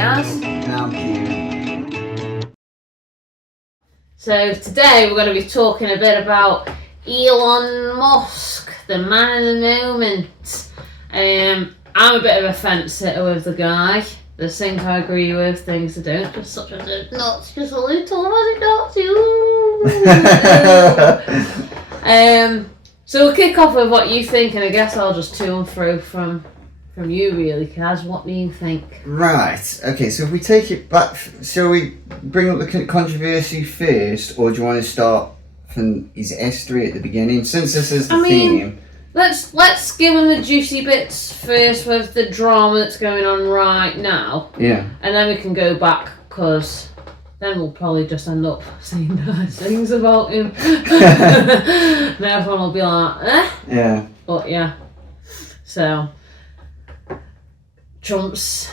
Gaz. I'm Kieran. So today we're going to be talking a bit about Elon Musk, the man in the moment. I'm a bit of a fence sitter with the guy. There's things I agree with, things I don't. Just such a nuts, just a little was it not? So we'll kick off with what you think, and I guess I'll just to and fro from you really, Kaz. What do you think? Right, okay, so if we take it back, shall we bring up the controversy first, or do you want to start from his history at the beginning? Since this is the theme. Let's give him the juicy bits first with the drama that's going on right now. Yeah. And then we can go back, because then we'll probably just end up saying nice things about him. And everyone will be like, eh? Yeah. But yeah. So, Trump's,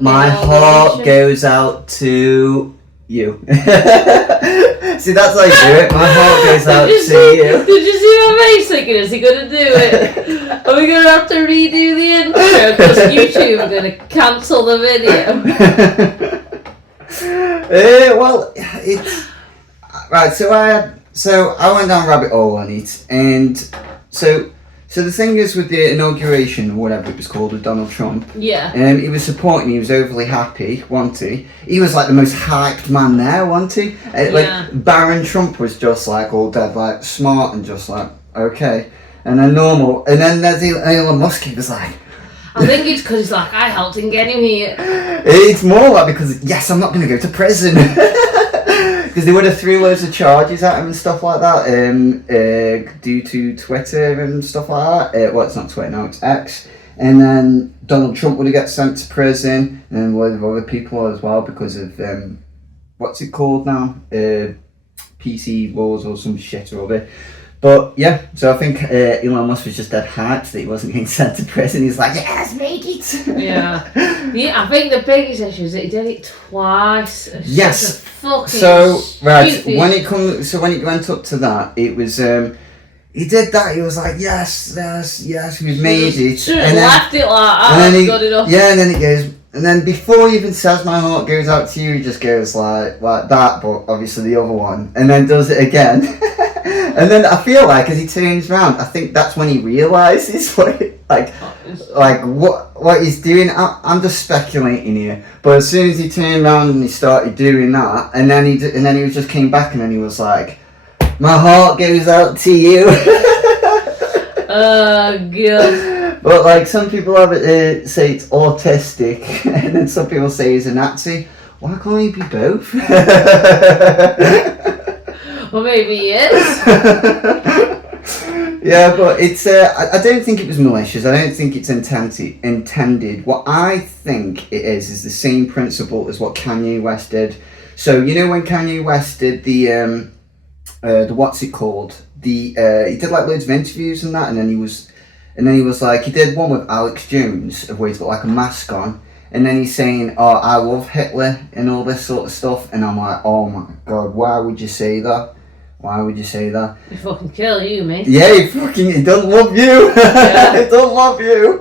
my heart goes out to you. See, that's how you do it. My heart goes out to you. Did you see my face thinking, is he going to do it? Are we going to have to redo the intro because YouTube are going to cancel the video? Well, it's... Right, so I went down a rabbit hole on it, and so the thing is with the inauguration, or whatever it was called, of Donald Trump. Yeah. He was supporting, he was overly happy, wasn't he? He was like the most hyped man there, wasn't he? Yeah. Like, Baron Trump was just like all dead, like smart and just like, okay. And then normal. And then there's Elon Musk, he was like... I think it's because he's like, I helped him get him here. It's more like because, yes, I'm not going to go to prison. Because they would have threw loads of charges at him and stuff like that, due to Twitter and stuff like that. Well, it's not Twitter now, it's X. And then Donald Trump would have got sent to prison, and a load of other people as well because of, what's it called now? PC laws or some shit or other. But yeah, so I think Elon Musk was just dead hyped that he wasn't getting sent to prison. He's like, yes, make it. Yeah, I think the biggest issue is that he did it twice. Yes. So right, when it went up to that, it was he did that. He was like, yes, we've made it. And then left it like that. And then good enough. Yeah, and then it goes. And then before he even says my heart goes out to you, he just goes like that, but obviously the other one, and then does it again. And then I feel like as he turns around, I think that's when he realises what he's doing. I'm just speculating here, but as soon as he turned around and he started doing that, and then he just came back and then he was like, my heart goes out to you. Oh god. But like some people have it say it's autistic, and then some people say he's a Nazi. Why can't he be both? Well, maybe he is. Yeah, but it's. I don't think it was malicious. I don't think it's intended. What I think it is the same principle as what Kanye West did. So you know when Kanye West did the what's it called? He did like loads of interviews and that, and then he was like, he did one with Alex Jones where he's got like a mask on. And then he's saying, oh, I love Hitler and all this sort of stuff. And I'm like, oh my god, why would you say that? Why would you say that? He fucking kill you, mate. Yeah, he doesn't love you. Yeah. He doesn't love you.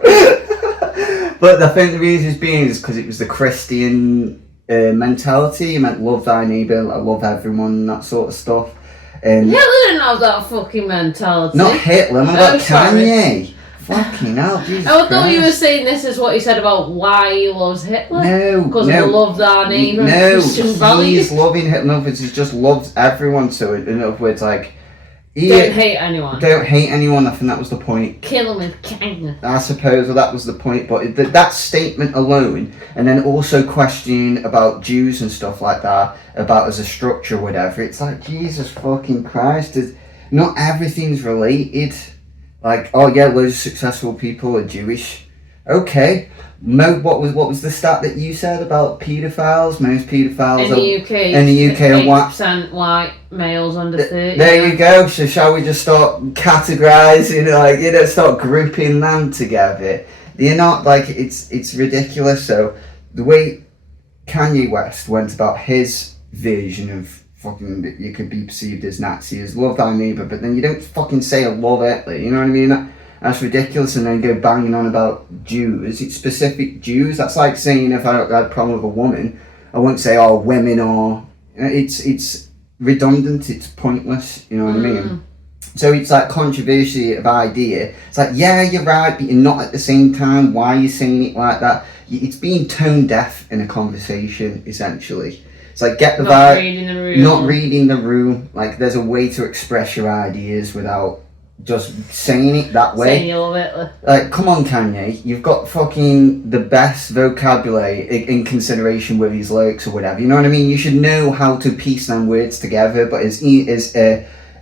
But I think the reason is because it was the Christian mentality. He meant love thy neighbour, I love everyone, and that sort of stuff. And Hitler didn't have that fucking mentality. not Hitler, I'm about sorry. Kanye. Fucking hell, Jesus I thought you were Christ. saying this is what he said about why he loves Hitler. No, because of the love our neighbour. No, Christian values. he's loving Hitler. In other words, he just loves everyone. So in other words, like Don't hate anyone. Don't hate anyone. I think that was the point. Kill him with kindness. I suppose that was the point. But that statement alone, and then also questioning about Jews and stuff like that, about as a structure, or whatever. It's like Jesus fucking Christ. Not everything's related. Like, oh yeah, loads of successful people are Jewish. Okay. What was the stat that you said about paedophiles? Most paedophiles in the UK. In the UK are white. 8% white males under 30. There you go. So shall we just start categorising, start grouping them together? They're not like it's ridiculous. So the way Kanye West went about his version of fucking that you could be perceived as Nazi is love thy neighbour, but then you don't fucking say I love Hitler, you know what I mean? That's ridiculous. And then go banging on about Jews. It's specific Jews. That's like saying if I had a problem with a woman, I won't say, oh, women are... It's redundant. It's pointless. You know what I mean? So it's like controversy of idea. It's like, yeah, you're right, but you're not at the same time. Why are you saying it like that? It's being tone deaf in a conversation, essentially. It's like, get the not vibe, reading the room. not reading the room. Like, there's a way to express your ideas without just saying it that way. Saying you love it. Like, come on, Kanye, you've got fucking the best vocabulary in consideration with his lyrics or whatever. You know what I mean? You should know how to piece them words together. But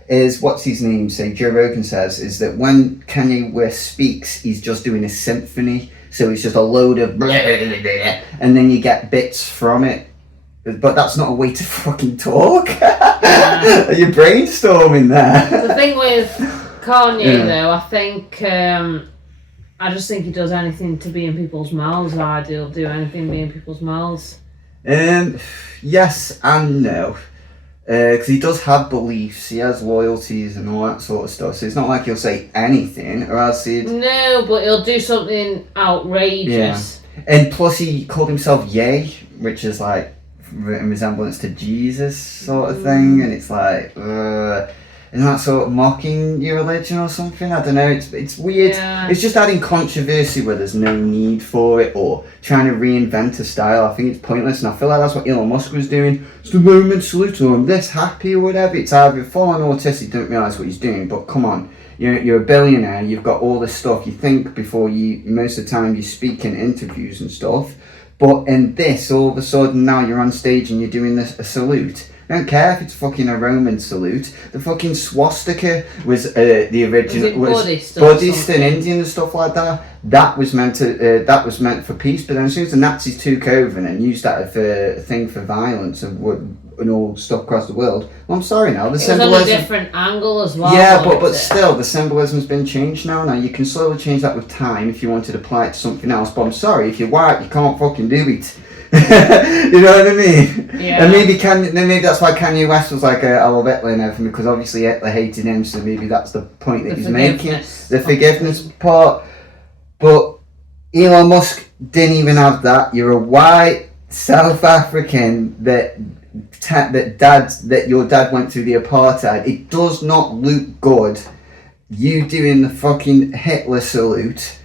is what's his name say? Joe Rogan says is that when Kanye West speaks, he's just doing a symphony. So it's just a load of blah, blah, blah, blah, and then you get bits from it. But that's not a way to fucking talk. You're brainstorming there. The thing with Kanye, though, I think I just think he does anything to be in people's mouths. He'll do anything to be in people's mouths. Yes and no. Because he does have beliefs, he has loyalties and all that sort of stuff. So it's not like he'll say anything, or else he'd... No, but he'll do something outrageous. Yeah. And plus he called himself Ye, which is like in resemblance to Jesus sort of thing. And it's like, isn't that sort of mocking your religion or something? I don't know, it's weird. Yeah. It's just adding controversy where there's no need for it, or trying to reinvent a style. I think it's pointless, and I feel like that's what Elon Musk was doing. It's the moment salute, or I'm this happy or whatever. It's either full on autistic, don't realise what he's doing, but come on. You're a billionaire, you've got all this stuff, you think before most of the time you speak in interviews and stuff, but in this, all of a sudden now you're on stage and you're doing a salute. I don't care if it's fucking a Roman salute. The fucking swastika was the original. Was Buddhist and Indian and stuff like that. That was meant for peace. But then as soon as the Nazis took over and used that as a thing for violence and all stuff across the world, well, I'm sorry now. The symbolism. It was on a different angle as well. Yeah, but still, the symbolism's been changed now. Now you can slowly change that with time if you wanted to apply it to something else. But I'm sorry, if you're white, you can't fucking do it. You know what I mean? Yeah. And maybe that's why Kanye West was like, I love Hitler and everything, because obviously Hitler hated him, so maybe that's the point that he's making. The forgiveness part. But Elon Musk didn't even have that. You're a white South African that your dad went through the apartheid. It does not look good. You doing the fucking Hitler salute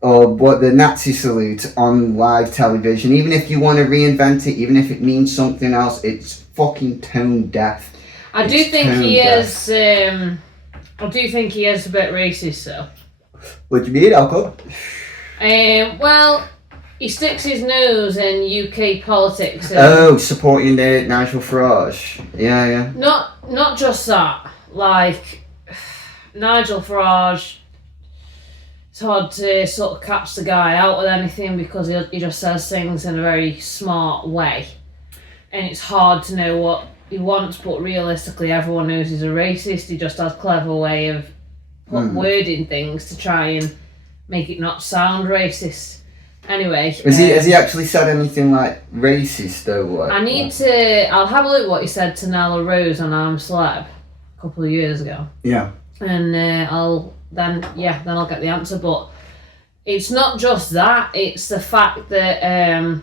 or what the Nazi salute on live television, even if you want to reinvent it, even if it means something else, it's fucking tone deaf. I do think he is a bit racist, though. What do you mean, Alco? Well, he sticks his nose in UK politics. Supporting Nigel Farage. Yeah. Not just that. Like, Nigel Farage, it's hard to sort of catch the guy out with anything because he just says things in a very smart way. And it's hard to know what he wants, but realistically everyone knows he's a racist. He just has a clever way of wording things to try and make it not sound racist. Anyway. Has he actually said anything like racist though? I'll have a look at what he said to Nella Rose on I'm Celeb a couple of years ago. Yeah. And then I'll get the answer. But it's not just that, it's the fact that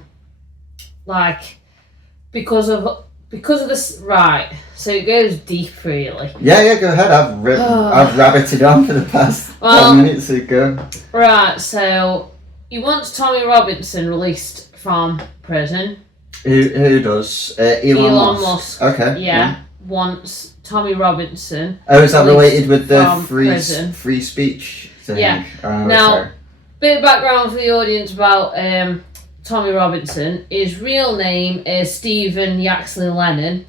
because of this, right, so it goes deep really. Yeah, go ahead. I've rabbited on for the past 10 minutes ago. Right, so he wants Tommy Robinson released from prison. Who does? Elon Musk. Okay. Yeah, wants Tommy Robinson. Oh, is that related with the free speech thing? Yeah. Now, bit of background for the audience about Tommy Robinson. His real name is Stephen Yaxley Lennon.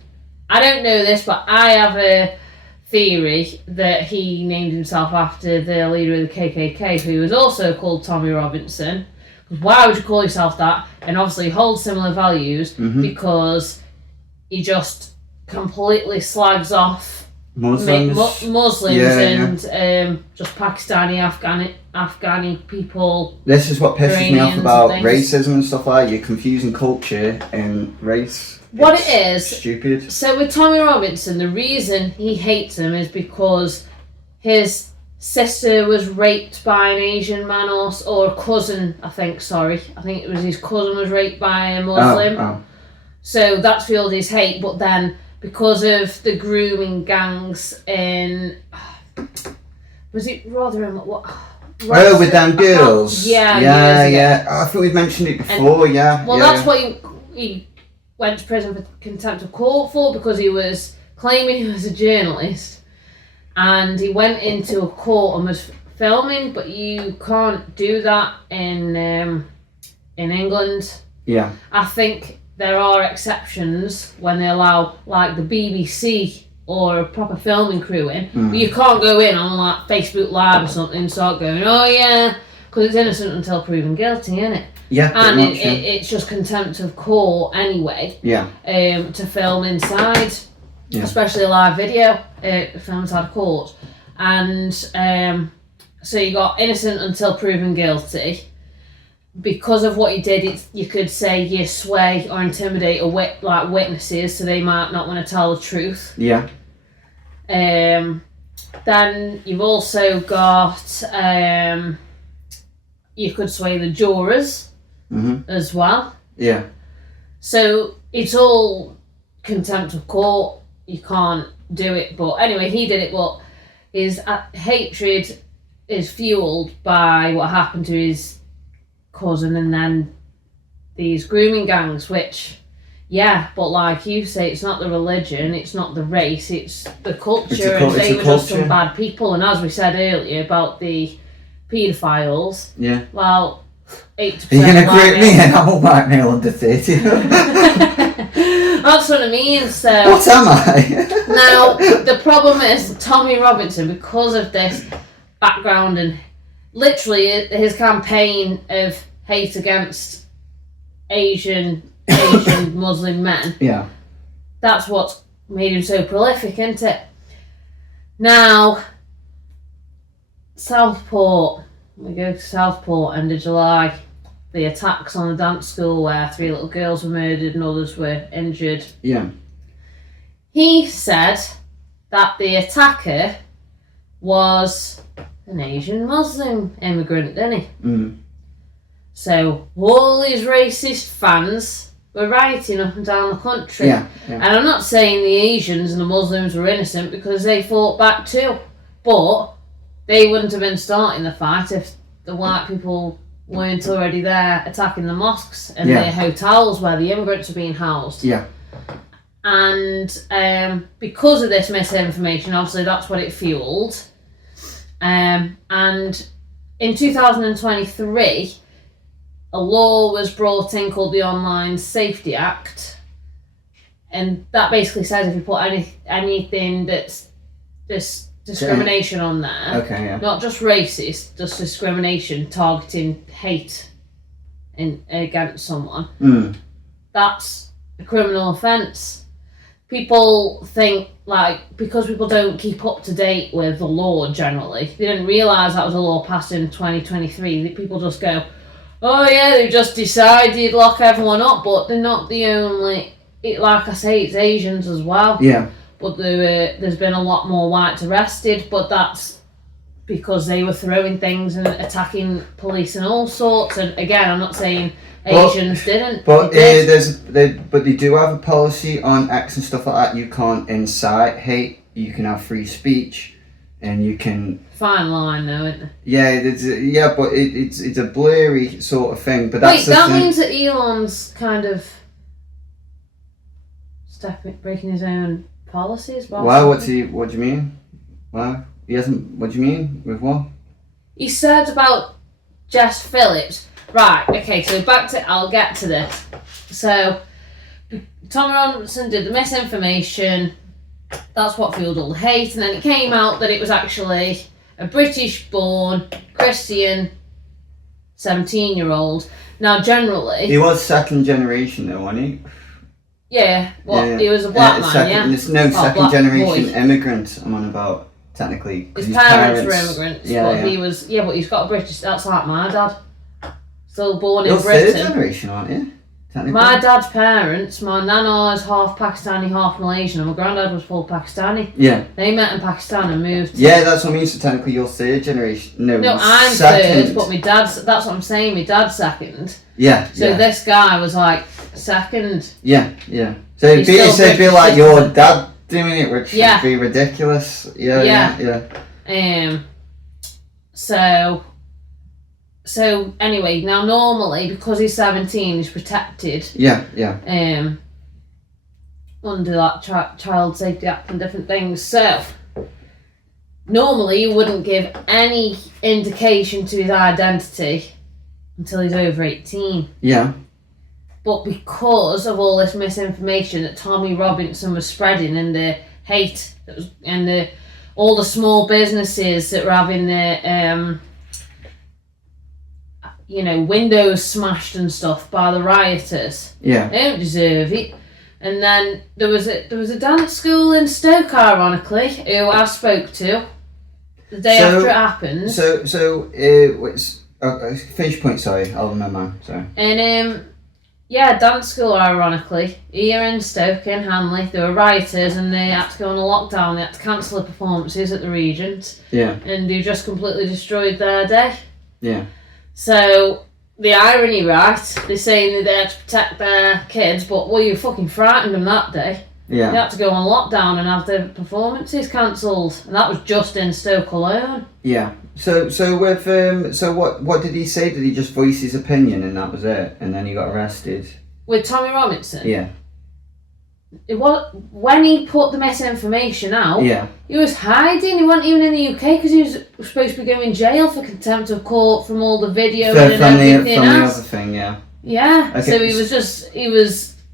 I don't know this, but I have a theory that he named himself after the leader of the KKK, who was also called Tommy Robinson. Why would you call yourself that? And obviously holds similar values because he just completely slags off Muslims and just Pakistani, Afghani people. This is what pisses me off about racism and stuff like that. You're confusing culture and race. What it is, stupid. So with Tommy Robinson, the reason he hates him is because his sister was raped by an Asian man or a cousin, I think, sorry. I think it was his cousin was raped by a Muslim. Oh. So that's fueled his hate, but then because of the grooming gangs in... Was it Rotherham? What? Oh, with them girls? Yeah. I thought we'd mentioned it before, That's what he went to prison for contempt of court for, because he was claiming he was a journalist. And he went into a court and was filming, but you can't do that in England. Yeah. I think there are exceptions when they allow, like, the BBC or a proper filming crew in, but you can't go in on, like, Facebook Live or something and start going, oh yeah, because it's innocent until proven guilty, innit? Yeah. And it's just contempt of court anyway. Yeah. To film inside, especially a live video, film inside a court. And so you got innocent until proven guilty. Because of what he did, you could say you sway or intimidate witnesses, so they might not want to tell the truth. Yeah. Then you've also got you could sway the jurors as well. Yeah. So it's all contempt of court. You can't do it. But anyway, he did it. But his hatred is fueled by what happened to his cousin, and then these grooming gangs, which, but like you say, it's not the religion, it's not the race, it's the culture, and they were just some bad people. And as we said earlier about the paedophiles, well, 80%. Are you going to group me in? I'm a white male under 30. That's what I mean. So what am I? Now the problem is Tommy Robinson, because of this background and literally his campaign of hate against Asian Muslim men. Yeah. That's what's made him so prolific, isn't it? Now, Southport. We go to Southport, end of July. The attacks on the dance school where 3 little girls were murdered and others were injured. Yeah. He said that the attacker was an Asian Muslim immigrant, didn't he? So all these racist fans were rioting up and down the country. Yeah. And I'm not saying the Asians and the Muslims were innocent, because they fought back too. But they wouldn't have been starting the fight if the white people weren't already there attacking the mosques and the hotels where the immigrants are being housed. Yeah. And because of this misinformation, obviously that's what it fueled. And in 2023, a law was brought in called the Online Safety Act, and that basically says if you put anything that's discrimination on there, not just racist, just discrimination targeting hate against someone, that's a criminal offence. People think, like, because people don't keep up to date with the law generally, they didn't realise that was a law passed in 2023, that people just go, oh yeah, they just decided to lock everyone up, but they're not the only, like I say, it's Asians as well. Yeah. But there's been a lot more whites arrested, but that's because they were throwing things and attacking police and all sorts. And again, I'm not saying Asians didn't. But they do have a policy on X and stuff like that. You can't incite hate. You can have free speech, and you can. Fine line, though, isn't it? Yeah, but it's a blurry sort of thing. But that's that means that Elon's kind of breaking his own policies. Why? What do you mean? Why? He hasn't. What do you mean with what? He said about Jess Phillips. Right. Okay. So I'll get to this. So Tommy Robinson did the misinformation. That's what fueled all the hate, and then it came out that it was actually a British-born Christian 17-year-old. Now, generally, he was second generation, though, wasn't he? Yeah. He was a black man. There's no second generation immigrant. I'm on about technically. His parents were immigrants, he was. Yeah, but he's got a British. That's like my dad. Still born in Britain. Third generation, aren't you? technically? My dad's parents, my nana is half Pakistani, half Malaysian, and my granddad was full Pakistani. Yeah. They met in Pakistan and moved. Yeah, that's what I mean. So technically, you're third generation. No, I'm second. third, but my dad's. That's what I'm saying. My dad's second. Yeah. So this guy was like second. Yeah, yeah. So it'd be like your dad doing it, which would be ridiculous. Yeah. So anyway, now normally because he's 17, he's protected. Yeah. Under that Child Safety Act and different things. So normally you wouldn't give any indication to his identity until he's over 18. Yeah. But because of all this misinformation that Tommy Robinson was spreading and the hate that was, and all the small businesses that were having their windows smashed and stuff by the rioters. Yeah. They don't deserve it. And then there was a dance school in Stoke, ironically, who I spoke to the day after it happened. Finish point, sorry, I'll remember. Sorry. And dance school, ironically, here in Stoke, in Hanley, there were rioters and they had to go on a lockdown. They had to cancel the performances at the Regent. Yeah. And they just completely destroyed their day. Yeah. So, the irony, right? They're saying they're there to protect their kids, but you fucking frightened them that day. Yeah. They had to go on lockdown and have their performances cancelled. And that was just in Stoke alone. Yeah. So what did he say? Did he just voice his opinion and that was it? And then he got arrested? With Tommy Robinson? Yeah. When he put the misinformation out, he was hiding. He wasn't even in the UK because he was supposed to be going in jail for contempt of court from all the video and everything else. From the other thing, yeah. Yeah, okay. So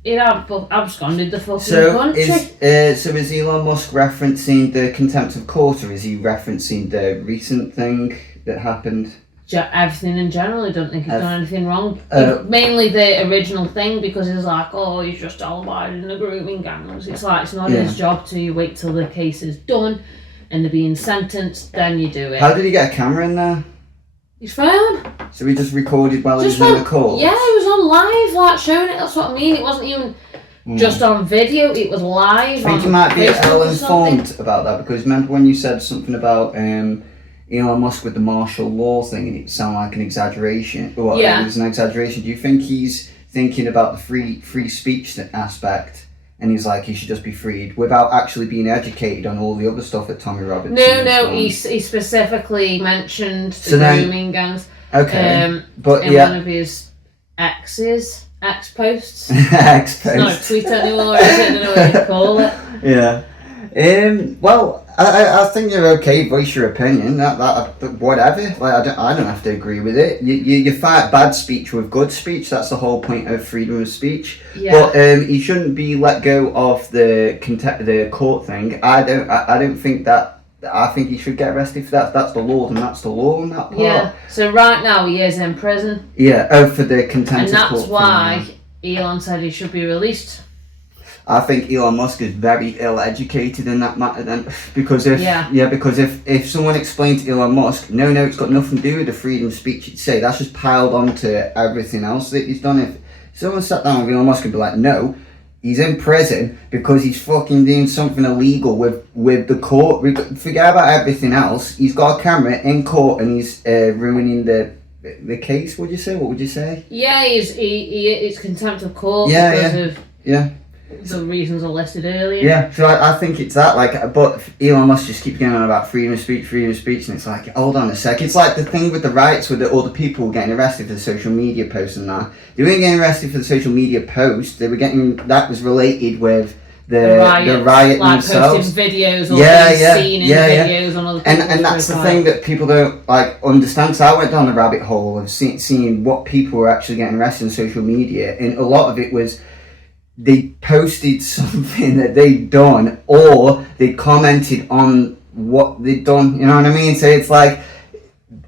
he'd absconded the fucking country. So is Elon Musk referencing the contempt of court, or is he referencing the recent thing that happened? Everything in general. I don't think he's done anything wrong. Mainly the original thing, because he's like, he's just alibied in the grooming gangs. It's like, it's not his job to wait till the case is done and they're being sentenced, then you do it. How did he get a camera in there? His phone. So he just recorded while he was in the court? Yeah, he was on live, like, showing it. That's what I mean. It wasn't even just on video, it was live. I think you might be ill-informed about that, because remember when you said something about Elon Musk with the martial law thing, and it sounded like an exaggeration. Well, it was an exaggeration. Do you think he's thinking about the free speech aspect, and he's like, he should just be freed without actually being educated on all the other stuff that Tommy Robinson? No, he specifically mentioned the grooming gangs. Okay, but in one of his ex-posts. Ex-posts. It's not a tweet anymore, is it? I don't know what you call it. Yeah. Well, I think you're okay. Voice your opinion. That whatever. Like I don't have to agree with it. You fight bad speech with good speech. That's the whole point of freedom of speech. Yeah. But he shouldn't be let go of the court thing. I don't think that. I think he should get arrested for that. That's the law, and that's the law on that part. Yeah. So right now he is in prison. Yeah. Oh, for the contempt of court. And that's why Elon said he should be released. I think Elon Musk is very ill-educated in that matter then, because if someone explained to Elon Musk, no, it's got nothing to do with the freedom of speech, you'd say that's just piled onto everything else that he's done. If someone sat down with Elon Musk and be like, no, he's in prison because he's fucking doing something illegal with the court, forget about everything else, he's got a camera in court and he's ruining the case, what would you say? Yeah, it's contempt of court because of the reasons I listed earlier. Yeah, so I think it's that, but Elon Musk just keeps going on about freedom of speech, and it's like, hold on a sec. It's like the thing with the riots with all the people getting arrested for the social media posts and that. They weren't getting arrested for the social media posts, that was related with the riot like themselves. Posting videos or being seen in videos on other people's and that's the thing that people don't understand. So I went down the rabbit hole of seeing what people were actually getting arrested on social media, and a lot of it was they posted something that they'd done, or they commented on what they'd done, you know what I mean? So it's like,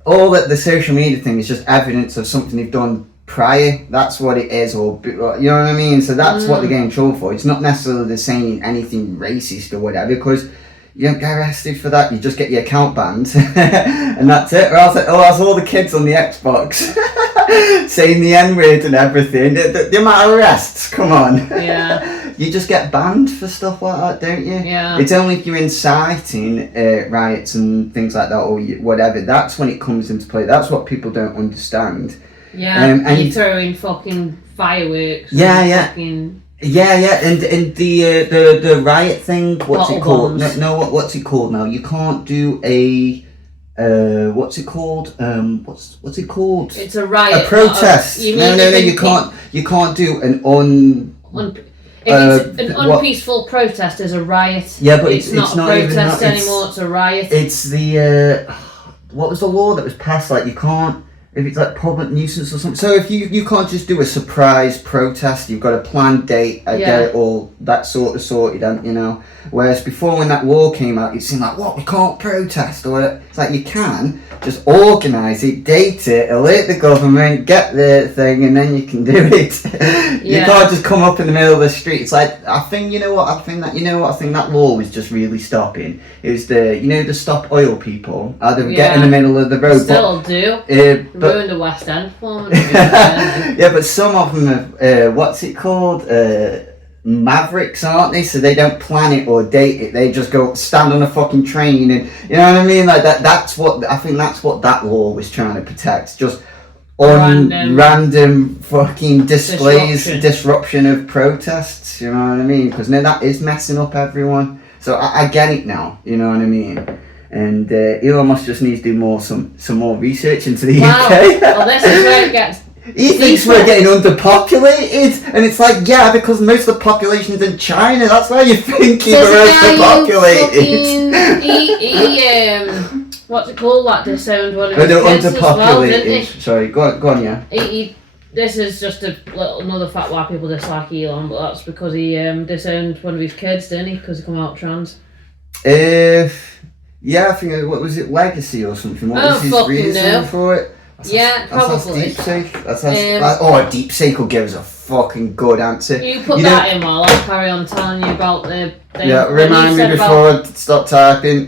all that the social media thing is just evidence of something they've done prior, that's what it is, or, you know what I mean? So that's what they're getting in trouble for. It's not necessarily they're saying anything racist or whatever, because you don't get arrested for that, you just get your account banned, and that's it, or else all the kids on the Xbox. saying the N-word and everything. The amount of arrests, come on. Yeah. You just get banned for stuff like that, don't you? Yeah. It's only if you're inciting riots and things like that, or whatever. That's when it comes into play. That's what people don't understand. Yeah. And you throw in fucking fireworks. Yeah. Fucking... Yeah, and the riot thing. What's it called? Bombs. No, what's it called now? You can't do a. What's it called? What's it called? It's a riot. A protest. No, you can't. You can't do an If it's an unpeaceful protest is a riot. Yeah, but it's not a protest anymore. It's a riot. It's the what was the law that was passed? Like you can't. If it's like public nuisance or something. So if you can't just do a surprise protest, you've got a planned date, get it all that sort of sorted out, you know. Whereas before when that law came out, it seemed like, what, we can't protest or whatever. It's like you can, just organise it, date it, alert the government, get the thing, and then you can do it. You can't just come up in the middle of the street. It's like, I think that law was just really stopping. It was the stop oil people. They would get in the middle of the road. Still do. Ruined the West End for me. Yeah, but some of them have, what's it called? Mavericks, aren't they? So they don't plan it or date it. They just go stand on a fucking train, and you know what I mean? Like that's what that law was trying to protect. Just random fucking disruption of protests. You know what I mean? Because that is messing up everyone. So I get it now. You know what I mean? And Elon Musk just needs to do some more research into the UK. Well, this is where it gets. He thinks we're getting underpopulated, and it's like, yeah, because most of the population's in China. That's why you think we're overpopulated. What's it called? That disowned one of his kids as well, didn't he? Sorry, go on, yeah. This is just another fact why people dislike Elon, but that's because he disowned one of his kids, didn't he? Because he come out trans. Yeah, I think, what was it, legacy or something? What was his reason for it? Probably. That's DeepSeek will give us a fucking good answer. You put that in while I carry on telling you about the thing. Yeah, remind me before I stop typing.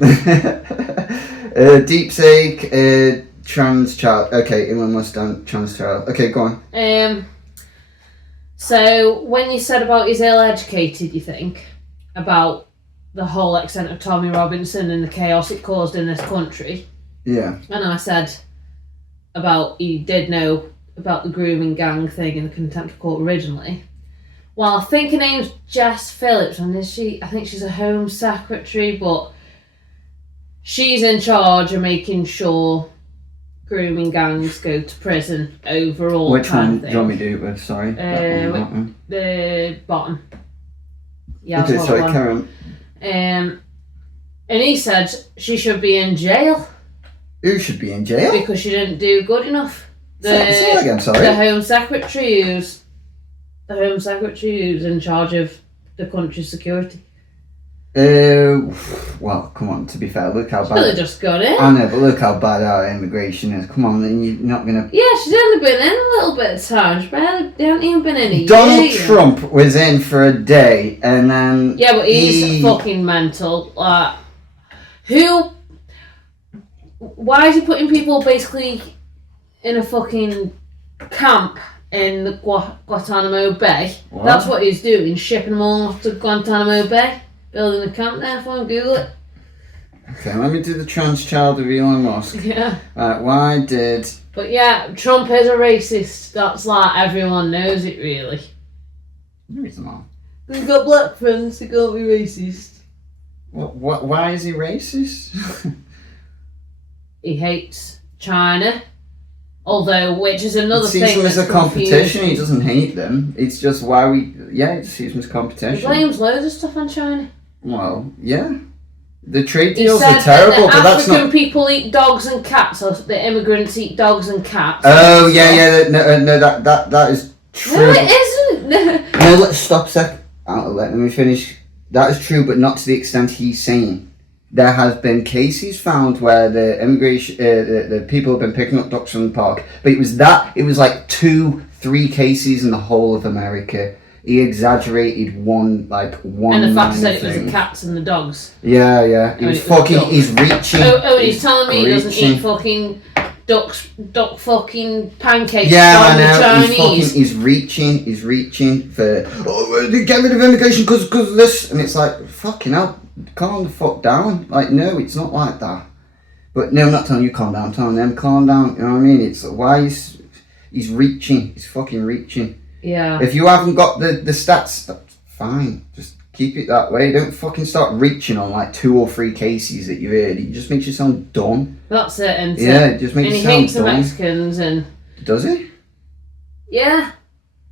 DeepSeek, trans child. Okay, Elon Musk trans child. Okay, go on. So when you said about he's ill-educated, you think about the whole extent of Tommy Robinson and the chaos it caused in this country. Yeah. And I said about he did know about the grooming gang thing in the contempt of court originally. Well, I think her name's Jess Phillips, and I think she's a Home Secretary, but she's in charge of making sure grooming gangs go to prison overall. Which one do you want me to do it with? Sorry. The bottom. Yeah. Okay, sorry, carry on. And he said she should be in jail. Who should be in jail? Because she didn't do good enough. Say that again, sorry. The Home Secretary who's in charge of the country's security. Well, come on, to be fair, look how bad... She just got in. I know, but look how bad our immigration is. Come on, then you're not going to... Yeah, she's only been in a little bit of time. They haven't even been in a year. Donald Trump was in for a day, and then... Yeah, but he's fucking mental. Why is he putting people basically in a fucking camp in the Guantanamo Bay? What? That's what he's doing, shipping them all off to Guantanamo Bay. Building a camp there for him, Google it. Okay, let me do the trans child of Elon Musk. Yeah. Why did... But yeah, Trump is a racist. That's like, everyone knows it, really. No, he's not. He's got black friends, he can't be racist. Why is he racist? He hates China. Which is another thing. He sees them as a competition, he doesn't hate them. It's just he just sees them as competition. He blames loads of stuff on China. Well, yeah. The trade deals are terrible, but that's not... African people eat dogs and cats, or the immigrants eat dogs and cats. Oh, yeah, no, that is true. No, it isn't. No, let's stop a sec. Let me finish. That is true, but not to the extent he's saying. There has been cases found where the immigration, the people have been picking up dogs from the park, but it was like 2-3 cases in the whole of America. He exaggerated one. And the fact that it was the cats and the dogs. Yeah. He's reaching. And he's telling me he doesn't eat fucking duck fucking pancakes Yeah, from I know. the Chinese. He's reaching for get rid of immigration because this, and it's like fucking hell, calm the fuck down. Like, no, it's not like that. But no, I'm not telling you calm down. I'm telling them calm down. You know what I mean? It's why he's reaching. He's fucking reaching. Yeah. If you haven't got the stats, that's fine. Just keep it that way. Don't fucking start reaching on like 2 or 3 cases that you heard. It just makes you sound dumb. That's it, and it just makes you sound dumb. And he hates the Mexicans, and does he? Yeah,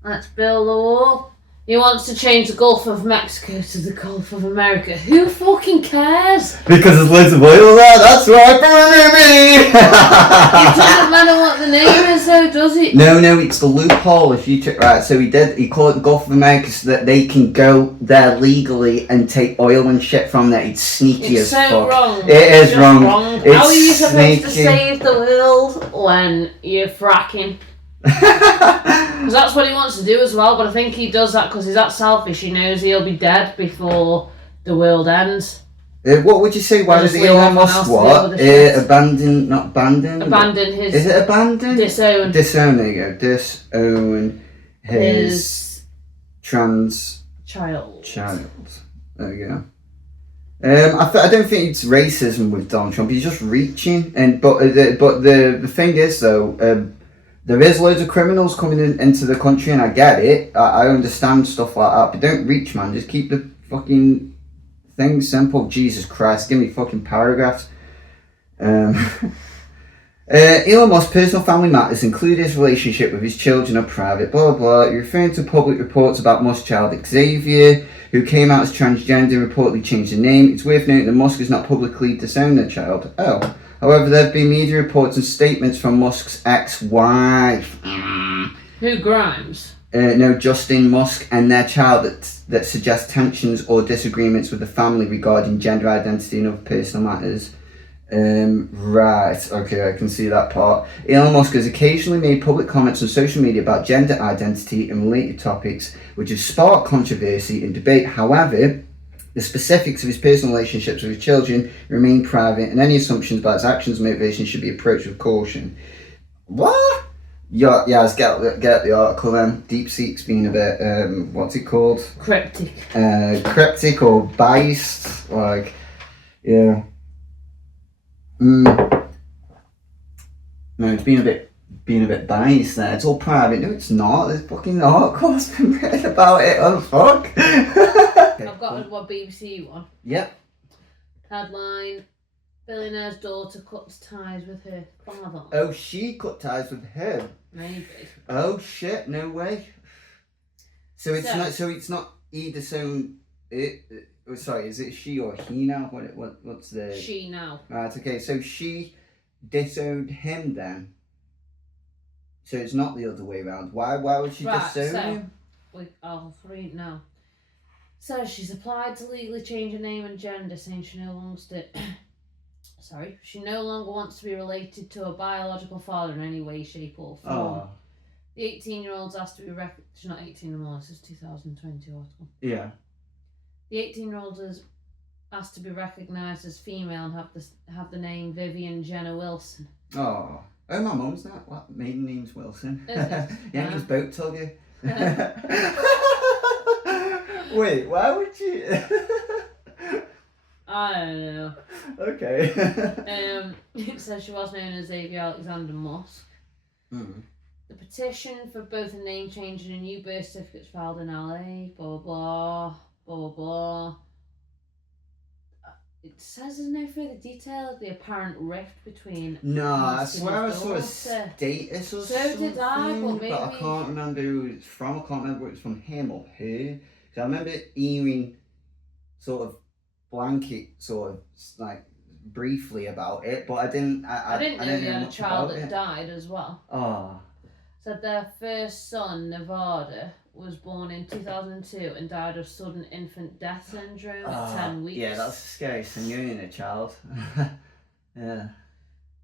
let's build a wall. He wants to change the Gulf of Mexico to the Gulf of America. Who fucking cares? Because there's loads of oil there, that's right, baby! It doesn't matter what the name is though, does it? No, it's the loophole. If you right, so he called it the Gulf of America so that they can go there legally and take oil and shit from there. It's sneaky as fuck. It's so wrong. It is just wrong. How are you supposed to save the world when you're fracking? Because that's what he wants to do as well, but I think he does that because he's that selfish. He knows he'll be dead before the world ends. What would you say? Why does Elon Musk abandon his... Is it abandon? Disown. Disown, there you go. Disown his trans... Child. There we go. I don't think it's racism with Donald Trump. He's just reaching, but the thing is though, there is loads of criminals coming into the country, and I get it. I understand stuff like that, but don't reach, man. Just keep the fucking thing simple. Jesus Christ, give me fucking paragraphs. Elon Musk's personal family matters include his relationship with his children are private, blah blah blah. You're referring to public reports about Musk's child Xavier, who came out as transgender and reportedly changed the name. It's worth noting that Musk has not publicly disowned the child. Oh. However, there have been media reports and statements from Musk's ex-wife. Who, Grimes? No, Justin Musk, and their child that suggest tensions or disagreements with the family regarding gender identity and other personal matters. Right, okay, I can see that part. Elon Musk has occasionally made public comments on social media about gender identity and related topics, which have sparked controversy and debate. However, the specifics of his personal relationships with his children remain private, and any assumptions about his actions and motivations should be approached with caution. What? Yeah, let's get the article then. DeepSeek's been a bit, what's it called? Cryptic. Cryptic or biased, like, yeah. No, it's been a bit biased there. It's all private. No, it's not. There's fucking articles been written about it. Oh, fuck. I've got a BBC one. Yep. Headline: Billionaire's daughter cuts ties with her father. Oh, she cut ties with him. Maybe. Oh shit! No way. So it's not. So it's not either. So sorry, is it she or he now? What's the? She now. Right. Okay. So she disowned him then. So it's not the other way around. Why would she disown him? I'll read now. So she's applied to legally change her name and gender, saying she no longer she no longer wants to be related to a biological father in any way, shape or form. Oh. The 18-year-old's asked to be she's not 18 anymore, this is 2020 article. Yeah. The 18-year-old is asked to be recognised as female and have the name Vivian Jenna Wilson. Oh, my mum's not. What maiden name's Wilson? Is it? Yeah, his boat told you. Wait, why would you? I don't know. Okay. It says she was known as Xavier Alexander Musk. Mm. The petition for both a name change and a new birth certificate filed in LA. Blah blah blah blah blah. It says there's no further detail of the apparent rift between. No, I Musk swear I and his saw a daughter. status or So something. did I, but maybe. I can't remember who it's from. I can't remember whether it's from him or her. So I remember hearing sort of blanket sort of like briefly about it, but I didn't know they had a much child about that it. died as well. Oh. Said their first son, Nevada, was born in 2002 and died of sudden infant death syndrome at 10 weeks. Yeah, that's a scary scenario in a child. Yeah.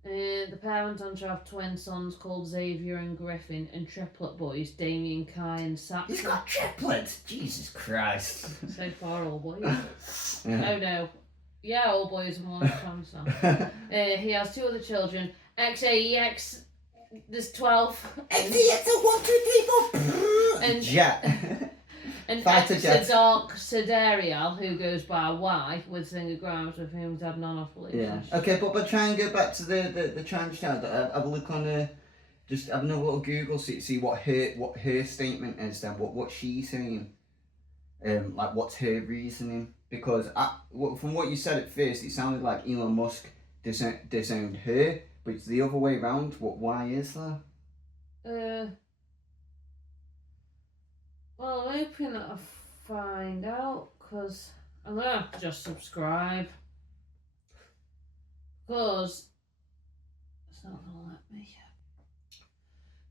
The pair went on to have twin sons called Xavier and Griffin, and triplet boys, Damien, Kai and Saxon. He's got triplets! Jesus Christ. So far, all boys. Yeah. Oh no. Yeah, all boys and one grandson. He has 2 other children. XAEX, there's 12. XAEX, 1, 2, 3, 4. And Jet. And Fighter jet. Dark Siderial, who goes by Y, with Singer Grimes, with whom he's had non-off Yeah. relationship. Okay, but try and go back to the trans child. Have a look on just have another little Google, see what her statement is. Then what she's saying. Like what's her reasoning? Because from what you said at first, it sounded like Elon Musk disowned her, but it's the other way around. Why is that? Well, I'm hoping that I find out, because I'm going to have to just subscribe. Because it's not going to let me.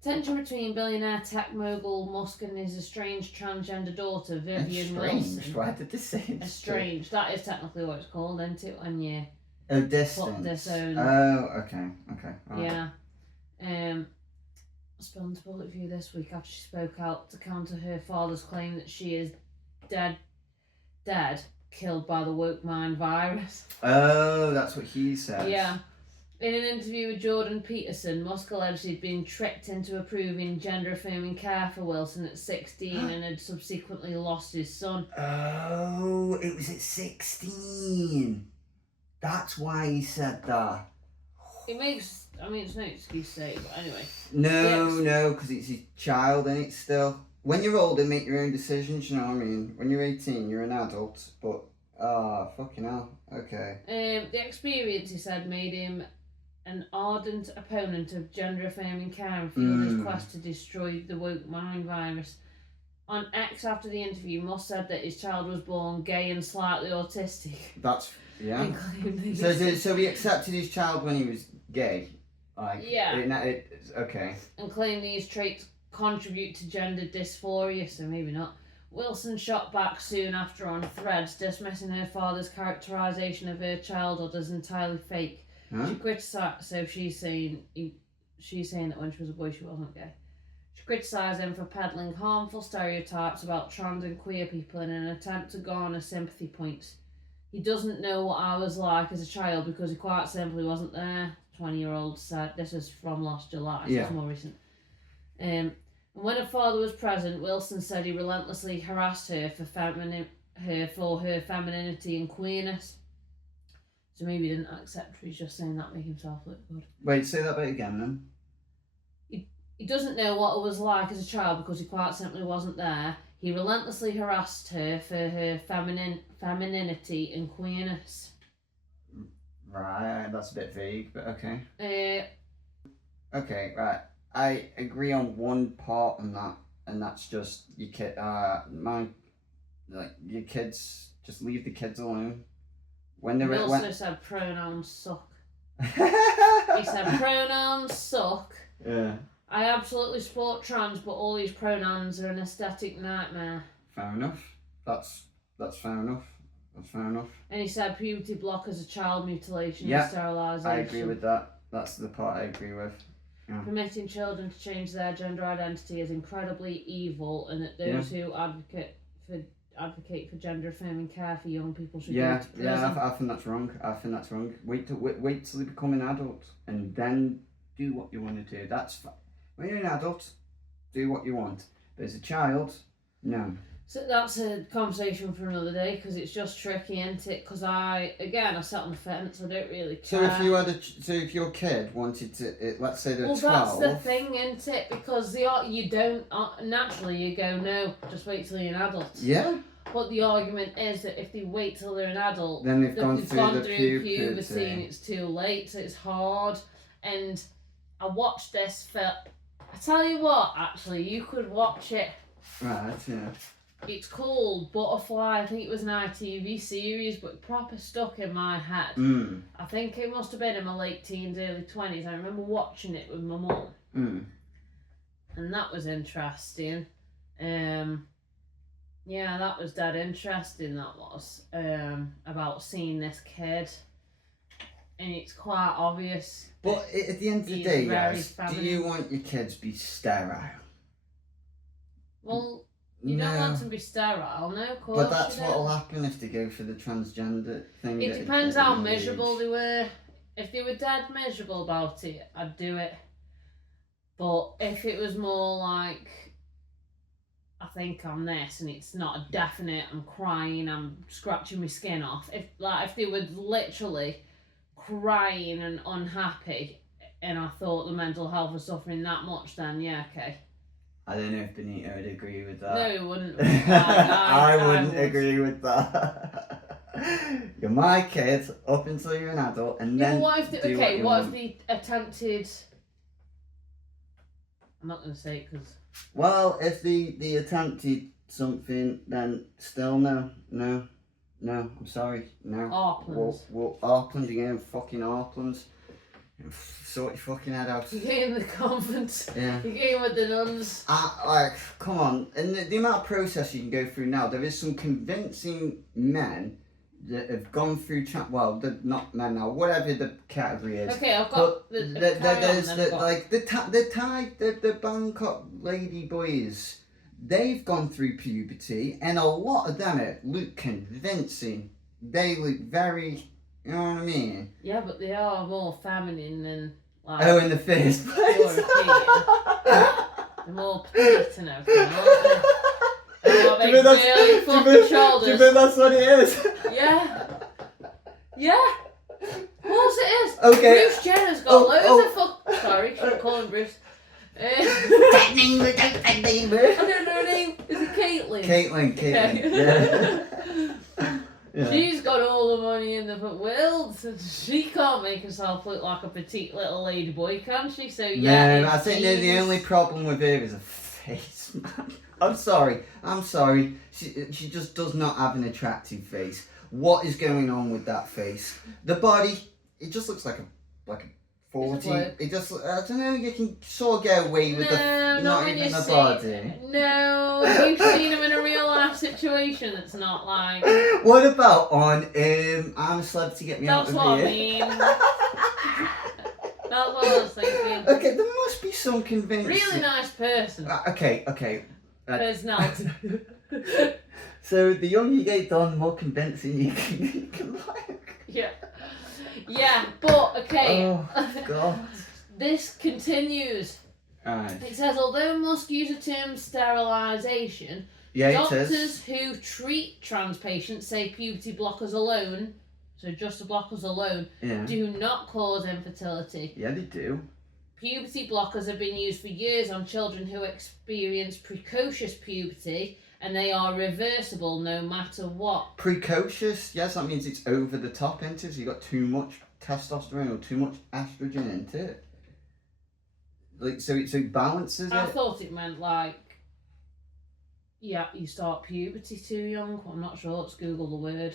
Tension between billionaire tech mogul Musk and his estranged transgender daughter, Vivian Wilson. Why did they say it's estranged? That is technically what it's called, isn't it? When you distant. disown. Oh, okay. Right. Yeah. Spilled into public view this week after she spoke out to counter her father's claim that she is dead, killed by the woke mind virus. Oh, that's what he said. Yeah. In an interview with Jordan Peterson, Musk alleged he'd been tricked into approving gender-affirming care for Wilson at 16 and had subsequently lost his son. Oh, it was at 16. That's why he said that. It makes... I mean, it's no excuse to say, but anyway. No, because it's his child, and it's still... When you're older, make your own decisions, you know what I mean? When you're 18, you're an adult, but... fucking hell. Okay. The experience, he said, made him an ardent opponent of gender-affirming care and fueled his quest to destroy the woke mind virus. On X, after the interview, Musk said that his child was born gay and slightly autistic. That's... Yeah. And claimed So he accepted his child when he was gay? Like, yeah. Okay. And claimed these traits contribute to gender dysphoria, so maybe not. Wilson shot back soon after on Threads, dismissing her father's characterisation of her childhood as entirely fake. Huh? She criticised, so she's saying that when she was a boy she wasn't gay. She criticised him for peddling harmful stereotypes about trans and queer people in an attempt to garner sympathy points. He doesn't know what I was like as a child because he quite simply wasn't there, 20-year-old said. This is from last July, so it's more recent. And when her father was present, Wilson said he relentlessly harassed her for her femininity and queerness. So maybe he didn't accept her, he's just saying that to make himself look good. Wait, say that bit again then. He doesn't know what it was like as a child because he quite simply wasn't there. He relentlessly harassed her for her femininity and queerness. Right, that's a bit vague, but okay. Okay, right. I agree on one part on that, and that's just your kid. Your kids. Just leave the kids alone. He also said pronouns suck. He said pronouns suck. Yeah. I absolutely support trans, but all these pronouns are an aesthetic nightmare. Fair enough. That's fair enough. And he said puberty blockers are child mutilation and sterilisation. I agree with that. That's the part I agree with. Yeah. Permitting children to change their gender identity is incredibly evil, and that those who advocate for gender affirming care for young people should go to prison. I think that's wrong. Wait till they become an adult and then do what you want to do. That's fine. When you're an adult, do what you want. But as a child, no. So that's a conversation for another day because it's just tricky, isn't it? Because I sat on the fence. I don't really care. So if your kid wanted to, let's say they're 12. Well, that's the thing, isn't it? Because you don't naturally you go no, just wait till you're an adult. Yeah. But the argument is that if they wait till they're an adult, then they've gone through puberty and it's too late, so it's hard. And I watched this for. I tell you what, actually, you could watch it. Right. Yeah. It's called Butterfly. I think it was an ITV series, but proper stuck in my head. I think it must have been in my late teens, early 20s. I remember watching it with my mum. And that was interesting. Yeah, that was dead interesting, that was. About seeing this kid. And it's quite obvious. But at the end of the day, guys, do you want your kids to be sterile? Well... You don't want them to be sterile, no, of course. But that's what'll happen if they go for the transgender thing. It depends how miserable they were If they were dead miserable about it, I'd do it. But if it was more like, I think I'm this, and it's not a definite, I'm crying, I'm scratching my skin off. If they were literally crying and unhappy, and I thought the mental health was suffering that much, then yeah, okay. I don't know if Benito would agree with that. No, he wouldn't. I wouldn't agree with that. You're my kid up until you're an adult, and then what if they attempted? I'm not going to say it because. Well, if they attempted something, then still no. I'm sorry, no. Auckland. Auckland again, fucking Auckland. Sort your fucking head out. You get in the convent. Yeah. You get in with the nuns. Come on. And the amount of process you can go through now, there is some convincing men that have gone through well, they're not men now, whatever the category is. Okay, I've got the Bangkok lady boys. They've gone through puberty, and a lot of them look convincing. They look very, you know what I mean? Yeah, but they are more feminine than like. Oh, in the first place. They're more petite and everything, aren't they? Do you think that's what it is? Yeah. Of course it is. Okay. Bruce Jenner's got loads of fuck. Sorry, should have called him Bruce. That name, I don't know her name. Is it Caitlyn? Caitlyn. Okay. Yeah. She's got all the money in the world. She can't make herself look like a petite little lady boy, can she? So yeah. No, I think the only problem with her is her face, man. I'm sorry. She just does not have an attractive face. What is going on with that face? The body, it just looks like a 40. It just, I don't know. You can sort of get away with not even the body. No, you've seen him in a real life situation. It's not like. What about on I'm a Celebrity, Get Me Out of Here? That's what I mean. That's what I was thinking. Okay, there must be some convincing. Really nice person. Okay. Personality. So the younger you get done, more convincing you can like. Yeah, but okay. Oh God. This continues. Right. It says, although Musk used the term sterilisation, doctors who treat trans patients say puberty blockers alone, so just the blockers alone, do not cause infertility. Yeah, they do. Puberty blockers have been used for years on children who experience precocious puberty, and they are reversible no matter what. Precocious? Yes, that means it's over the top, isn't it? So you got too much testosterone or too much estrogen into it. Like, so it balances it? I thought it meant like, yeah, you start puberty too young. I'm not sure. Let's Google the word.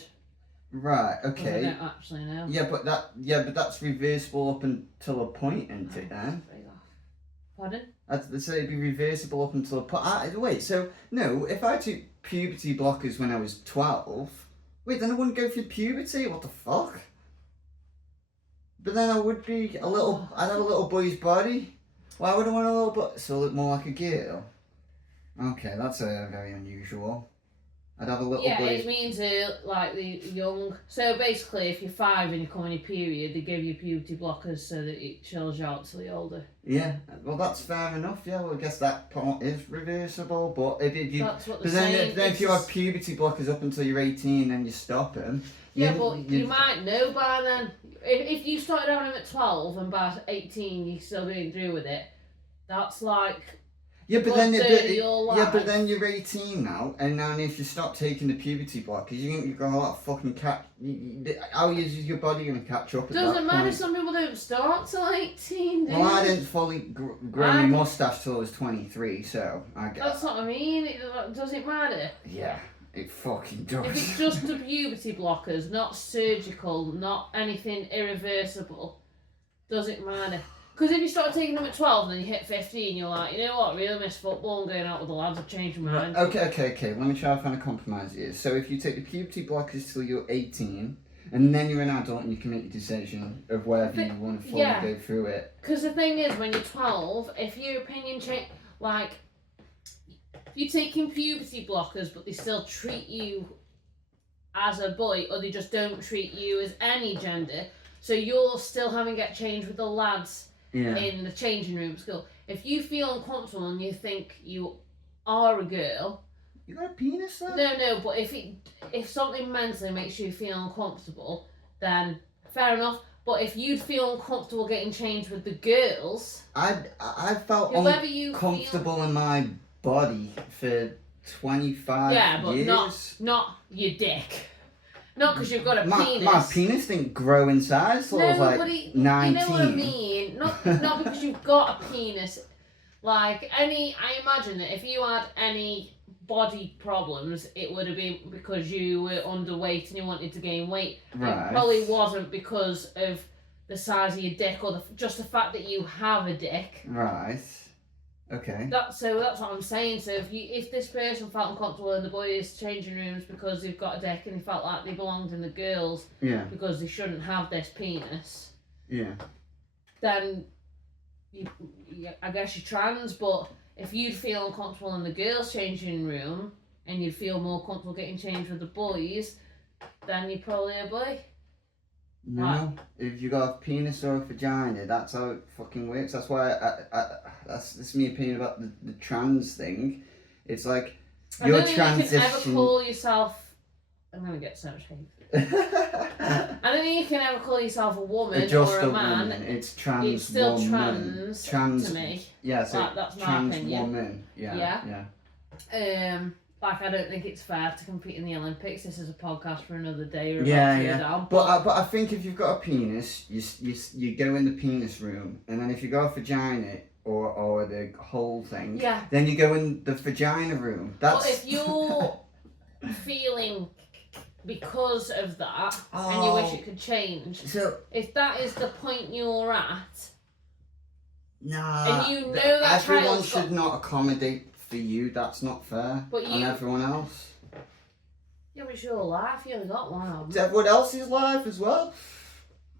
Right. Okay. I don't actually know. Yeah, but that's reversible up until a point, isn't it? Then. Pardon? They say it'd be reversible up until a point. Wait. So no, if I took puberty blockers when I was 12, wait, then I wouldn't go through puberty. What the fuck? But then I would be a little. I'd have a little boy's body. Why would I want a little boy? So I look more like a girl. Okay, that's very unusual. I'd have a little boy. Yeah, it means like the young. So basically, if you're 5 and you come on your period, they give you puberty blockers so that it chills you out till you're older. Yeah, well that's fair enough. Yeah, well I guess that part is reversible. But if you, that's what but then if you have puberty blockers up until you're 18 and you stop them. Yeah, but you might know by then. If you started on them at 12 and by 18 you're still going through with it, that's like. Yeah, but then but then you're 18 now, and then if you stop taking the puberty blockers, you've got a lot of fucking how is your body going to catch up? Doesn't matter. Some people don't start till 18. Well, I didn't fully grow my mustache till I was 23, so I guess. That's what I mean. Does it matter? Yeah, it fucking does. If it's just the puberty blockers, not surgical, not anything irreversible, does it matter? Because if you start taking them at 12 and then you hit 15, you're like, you know what, I really miss football and going out with the lads, I've changed my mind. Okay. Let me try to find a compromise here. So if you take the puberty blockers till you're 18, and then you're an adult and you can make a decision of whether you want to fully go through it. Because the thing is, when you're 12, if your opinion change, like, if you're taking puberty blockers but they still treat you as a boy, or they just don't treat you as any gender. So you're still having to get changed with the lads Yeah. in the changing room at school. If you feel uncomfortable and you think you are a girl, You got a penis though? no, but if something mentally makes you feel uncomfortable, then fair enough. But if you'd feel uncomfortable getting changed with the girls, I felt whoever you uncomfortable in my body for 25 years. but not your dick. Not because you've got a penis. My penis didn't grow in size till I was like 19. You know what I mean? Not because you've got a penis. Like, I imagine that if you had any body problems, it would have been because you were underweight and you wanted to gain weight. Right. It probably wasn't because of the size of your dick or just the fact that you have a dick. Right. Okay. That's what I'm saying. So if this person felt uncomfortable in the boys' changing rooms because they've got a dick and they felt like they belonged in the girls because they shouldn't have this penis, then I guess you're trans. But if you'd feel uncomfortable in the girls' changing room and you'd feel more comfortable getting changed with the boys, then you're probably a boy. No, if you got a penis or a vagina, that's how it fucking works. That's why that's my opinion about the trans thing. It's like your transition. I don't think you can ever call yourself. I'm gonna get so much hate. I don't think you can ever call yourself a woman or a man. Woman. It's trans. It's still woman. trans to me. Yeah, so that's my trans opinion. woman. Yeah. Like, I don't think it's fair to compete in the Olympics. This is a podcast for another day. But I think if you've got a penis, you go in the penis room, and then if you got a vagina or the whole thing, then you go in the vagina room. But if you're feeling because of that and you wish it could change, so if that is the point you're at, and you know that everyone should not accommodate for you, that's not fair. And everyone else. Yeah, but it's your life, you only got one of them. It's everyone else's life as well.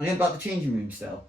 I mean, about the changing room still.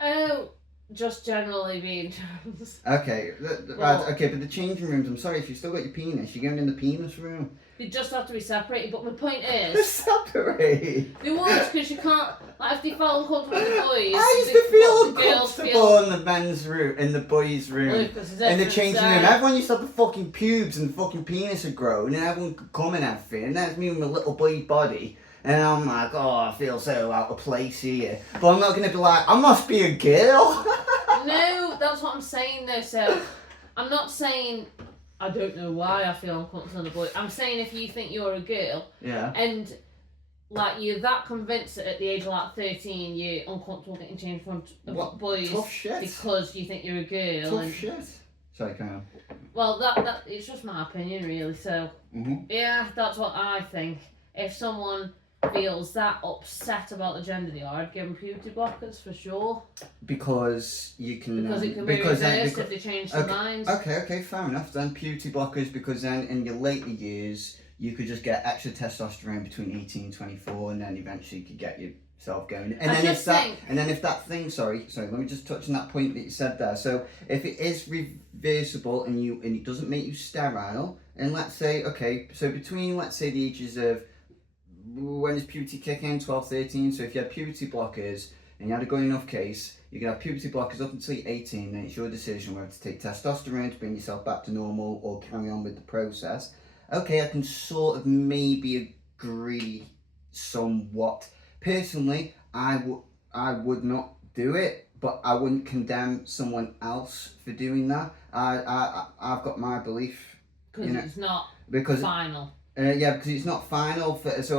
Oh, just generally being trans. Okay, right, okay, but the changing rooms, I'm sorry, if you've still got your penis, you're going in the penis room. They just have to be separated, but my point is... Separate? They won't, because you can't... Like, if they felt uncomfortable with the boys... I used to feel uncomfortable in the men's room, in the boys' room, in the changing room. Everyone used to have the fucking pubes and the fucking penis had grown, and everyone could come and everything, and that's me with my little boy body. And I'm like, oh, I feel so out of place here. But I'm not going to be like, I must be a girl. No, that's what I'm saying though. So, I'm not saying I don't know why I feel uncomfortable in a boy. I'm saying if you think you're a girl, and like you're that convinced that at the age of like 13 you're uncomfortable getting changed from boys because you think you're a girl. Tough shit. Sorry, carry on. Well, that it's just my opinion really. So, yeah, that's what I think. If someone feels that upset about the gender they are, I'd give them puberty blockers for sure. Because you can... Because it can be reversed if they change their minds. Okay, fair enough then. Puberty blockers, because then in your later years, you could just get extra testosterone between 18 and 24, and then eventually you could get yourself going. And then if that thing, sorry, let me just touch on that point that you said there. So if it is reversible and it doesn't make you sterile, and let's say, okay, so between, let's say, the ages of... When does puberty kick in? 12, 13. So if you had puberty blockers and you had a good enough case, you could have puberty blockers up until you're 18, then it's your decision whether to take testosterone to bring yourself back to normal or carry on with the process. Okay, I can sort of maybe agree somewhat. Personally, I would not do it, but I wouldn't condemn someone else for doing that. I've got my belief. Because it's not final. Because it's not final. So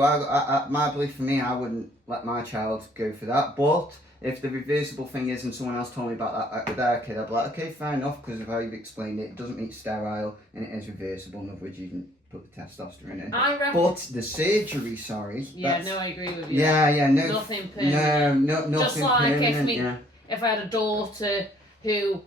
my belief for me, I wouldn't let my child go for that. But if the reversible thing is, and someone else told me about that with their kid, I'd be like, okay, fair enough, because of how you've explained it, it doesn't make sterile, and it is reversible, in other words, you can put the testosterone in. But the surgery, sorry. Yeah, no, I agree with you. No. Nothing permanent. Nothing just like permanent, if I had a daughter who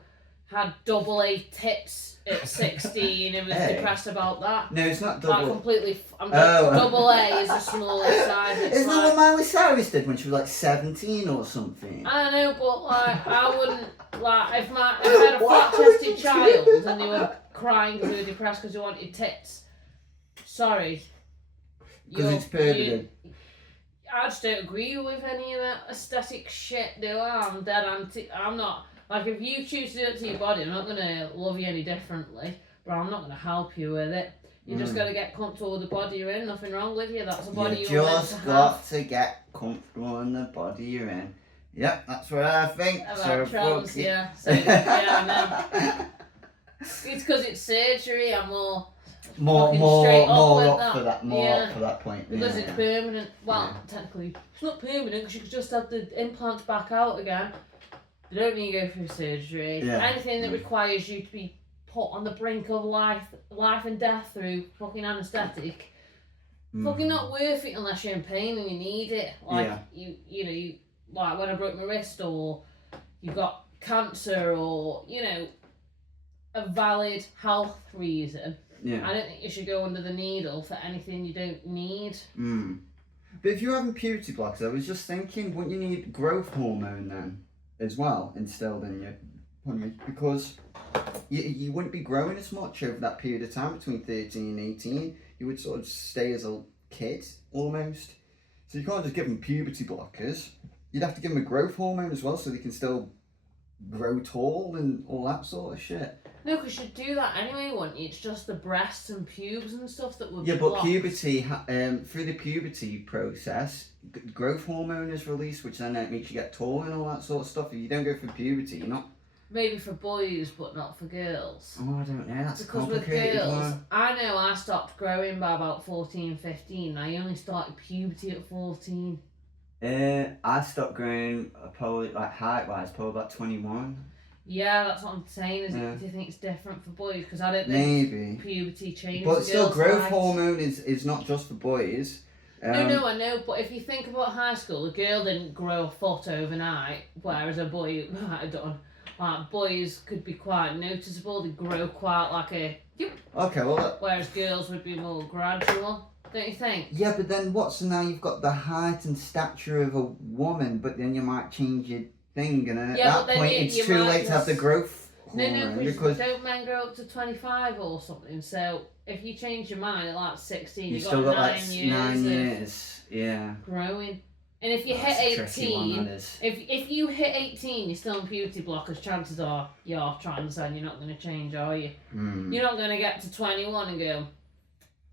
had double A tits at 16 and was depressed about that. No, it's not double. Double A is the smallest size. Isn't that what Miley Cyrus did when she was like 17 or something? I know, but like I wouldn't like if I had a flat-chested child and they were crying because they were depressed because they wanted tits. Sorry. Because it's permanent. I just don't agree with any of that aesthetic shit, do I? I'm dead anti. I'm not. Like, if you choose to do it to your body, I'm not going to love you any differently, but I'm not going to help you with it. You just got to get comfortable with the body you're in. Nothing wrong with you. That's a body you're meant to have. You just got to get comfortable in the body you're in. Yep, that's what I think. About trans, yeah. So, yeah, I know. It's because it's surgery. I'm more up for that. Up for that point. Because it's permanent. Well, technically, it's not permanent because you could just have the implants back out again. You don't need to go through surgery. Yeah. Anything that requires you to be put on the brink of life and death through fucking anaesthetic, fucking not worth it unless you're in pain and you need it. Like you like when I broke my wrist, or you got cancer, or a valid health reason. Yeah. I don't think you should go under the needle for anything you don't need. But if you're having puberty blocks, I was just thinking, wouldn't you need growth hormone then as well instilled in you? Because you wouldn't be growing as much over that period of time between 13 and 18. You would sort of stay as a kid almost. So you can't just give them puberty blockers. You'd have to give them a growth hormone as well, so they can still grow tall and all that sort of shit. No, because you'd do that anyway, wouldn't you? It's just the breasts and pubes and stuff that would be blocked. Puberty, through the puberty process, growth hormone is released, which then makes you get tall and all that sort of stuff. If you don't go through puberty, you're not... Maybe for boys, but not for girls. Oh, I don't know. That's because a complicated with girls, one. I know I stopped growing by about 14, 15. I only started puberty at 14. I stopped growing probably like height-wise, probably about 21. Yeah, that's what I'm saying. Do you think it's different for boys? Because I don't think maybe puberty changes. But still, growth hormone is not just for boys. No, I know. But if you think about high school, a girl didn't grow a foot overnight, whereas a boy might have done. Like, boys could be quite noticeable. They grow quite like a... Okay, well... Whereas girls would be more gradual. Don't you think? Yeah, but then now you've got the height and stature of a woman, but then you might change your thing, and then at that point it's too late to have the growth hormone. No, because don't men grow up to 25 or something? So if you change your mind at like 16, you've still got like 9 years. Yeah. Growing. And if you hit 18, if you hit 18, you're still on puberty blockers, chances are you're trans and you're not going to change, are you? You're not going to get to 21 and go,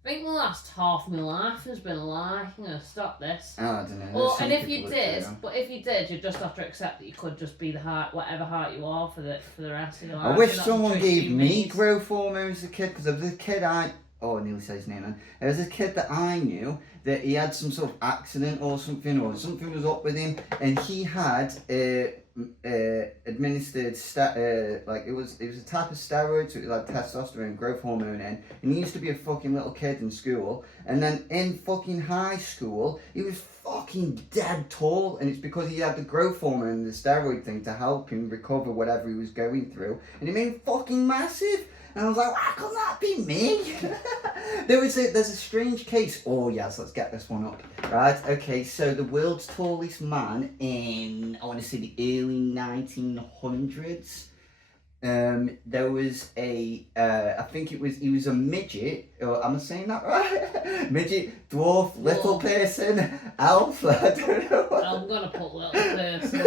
I think the last half of my life has been a lie. I'm going to stop this. Oh, I don't know. And if you did, you'd just have to accept that you could just be the height, whatever height you are for the rest of your life. I wish someone gave me growth hormones as a kid, because there was a kid I nearly said his name then. There was a kid that I knew that he had some sort of accident or something was up with him, and he had administered it was a type of steroid, so it had testosterone, growth hormone in, and he used to be a fucking little kid in school, and then in fucking high school he was fucking dead tall, and it's because he had the growth hormone and the steroid thing to help him recover whatever he was going through, and he made him fucking massive. And I was like, why can't that be me? There's a strange case. Oh yes, let's get this one up. Right, okay, so the world's tallest man in, I want to say, the early 1900s. There was I think he was a midget, or am I saying that right? Midget, dwarf, little person, elf, I don't know. I'm gonna put little person.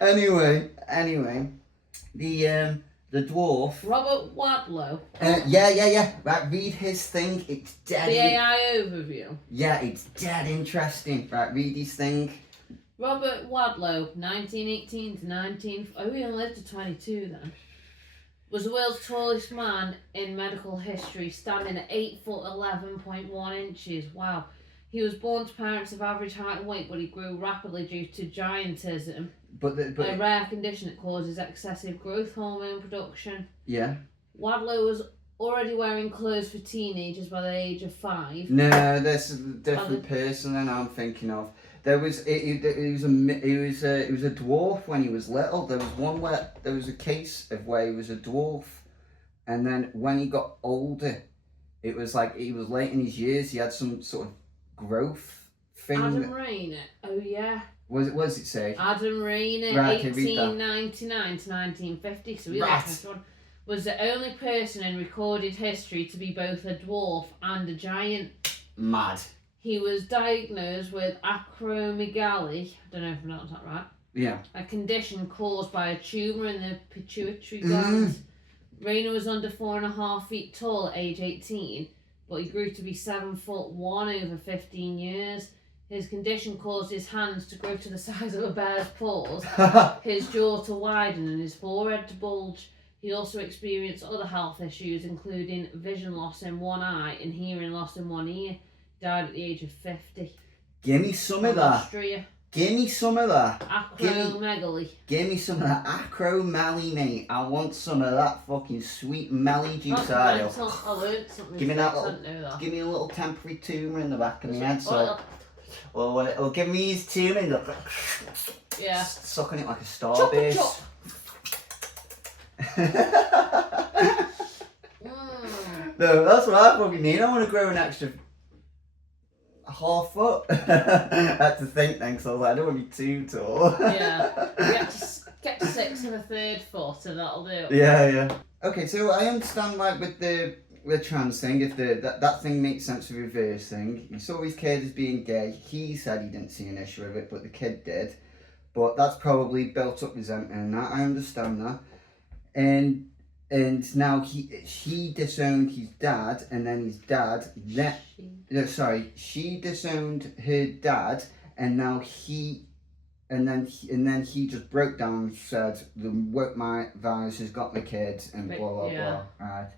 Anyway, the dwarf. Robert Wadlow. Yeah. Right, read his thing. It's dead. The AI overview. Yeah, it's dead interesting. Right, read his thing. Robert Wadlow, 1918 to 19... Oh, he only lived to 22 then. Was the world's tallest man in medical history, standing at 8 foot 11.1 inches. Wow. He was born to parents of average height and weight, but he grew rapidly due to giantism, a rare condition that causes excessive growth hormone production. Yeah. Wadlow was already wearing clothes for teenagers by the age of 5. No, this is a different person than I'm thinking of. He was a dwarf when he was little. There was one where there was a case of where he was a dwarf, and then when he got older, it was like he was late in his years. He had some sort of growth thing. Adam Rayner. Oh yeah. Was it say? Adam Rayner, right, 1899 to 1950. So he was the only person in recorded history to be both a dwarf and a giant. Mad. he was diagnosed with acromegaly. I don't know if I pronounced that right. Yeah. A condition caused by a tumour in the pituitary gland. Rayner was under 4.5 feet tall at age 18, but he grew to be 7'1" over 15 years. His condition caused his hands to grow to the size of a bear's paws, his jaw to widen, and his forehead to bulge. He also experienced other health issues, including vision loss in one eye and hearing loss in one ear. Died at the age of 50. Give me some of that. Austria. Give me some of that. Acromegaly. Give me some of that acromegaly, mate. I want some of that fucking sweet melly juice out of it. I learned something. Give me that little, give me a little temporary tumour in the back of my head. So, well, give me his tumour and yeah, sucking it like a starbase. No, that's what I fucking need. I want to grow an extra half foot. I had to think then, because I was like, I don't want to be too tall. Yeah, get to 6 1/3 foot and that'll do. Yeah. Okay, so I understand, like, with the trans thing, if that thing makes sense with the reverse thing. He saw his kid as being gay. He said he didn't see an issue with it, but the kid did. But that's probably built up resentment and that. I understand that. And now he disowned his dad, and then his dad she disowned her dad, and now he just broke down and said my virus has got the kid and blah blah blah. Right.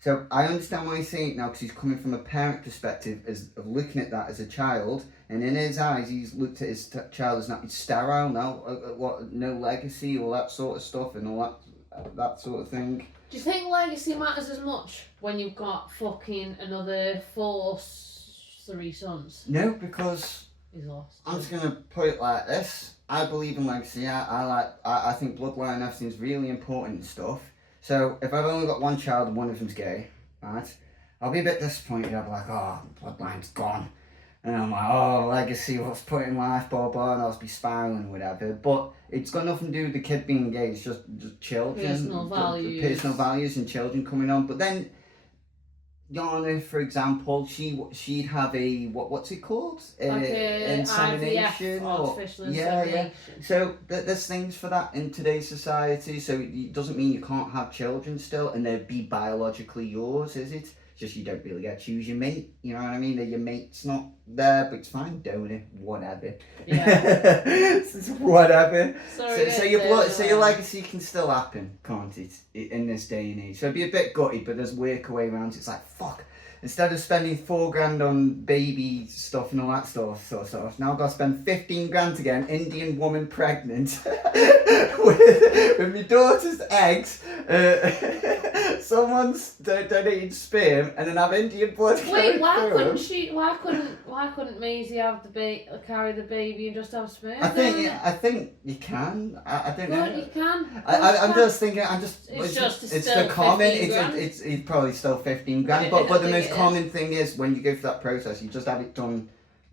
So I understand why he's saying it now, because he's coming from a parent perspective of looking at that as a child, and in his eyes he's looked at his child as not sterile now, no legacy, all that sort of stuff and all that sort of thing. Do you think legacy matters as much when you've got fucking another 3 sons? No, because he's lost. I'm just gonna put it like this. I believe in legacy. I think bloodline and everything's really important and stuff. So if I've only got one child and one of them's gay, right, I'll be a bit disappointed. I'll be like, oh, bloodline's gone. And I'm like, oh, legacy, what's put in life, blah, blah, and I'll just be spiraling or whatever. But it's got nothing to do with the kid being gay, it's just children. Personal values. Personal values and children coming on. But then, Yana, for example, she'd have a, what's it called? Like insemination. IVF, artificial insemination. Yeah. So there's things for that in today's society. So it doesn't mean you can't have children still and they'd be biologically yours, is it? Just you don't really get to choose your mate, you know what I mean? Your mate's not there, but it's fine, donor, whatever. Yeah. Whatever. Sorry, so your legacy can still happen, can't it? In this day and age. So it'd be a bit gutty, but there's workaways around. It's like, fuck. Instead of spending $4,000 on baby stuff and all that stuff, now I've got to spend 15 grand to get an Indian woman pregnant with my daughter's eggs. Someone's donated sperm, and then have Indian blood. Wait, why couldn't Maisie have carry the baby and just have sperm? I think you can. I don't know. You can. I'm just thinking. It's the common. It's probably still 15 grand. But the most common thing is when you go through that process, you just have it done.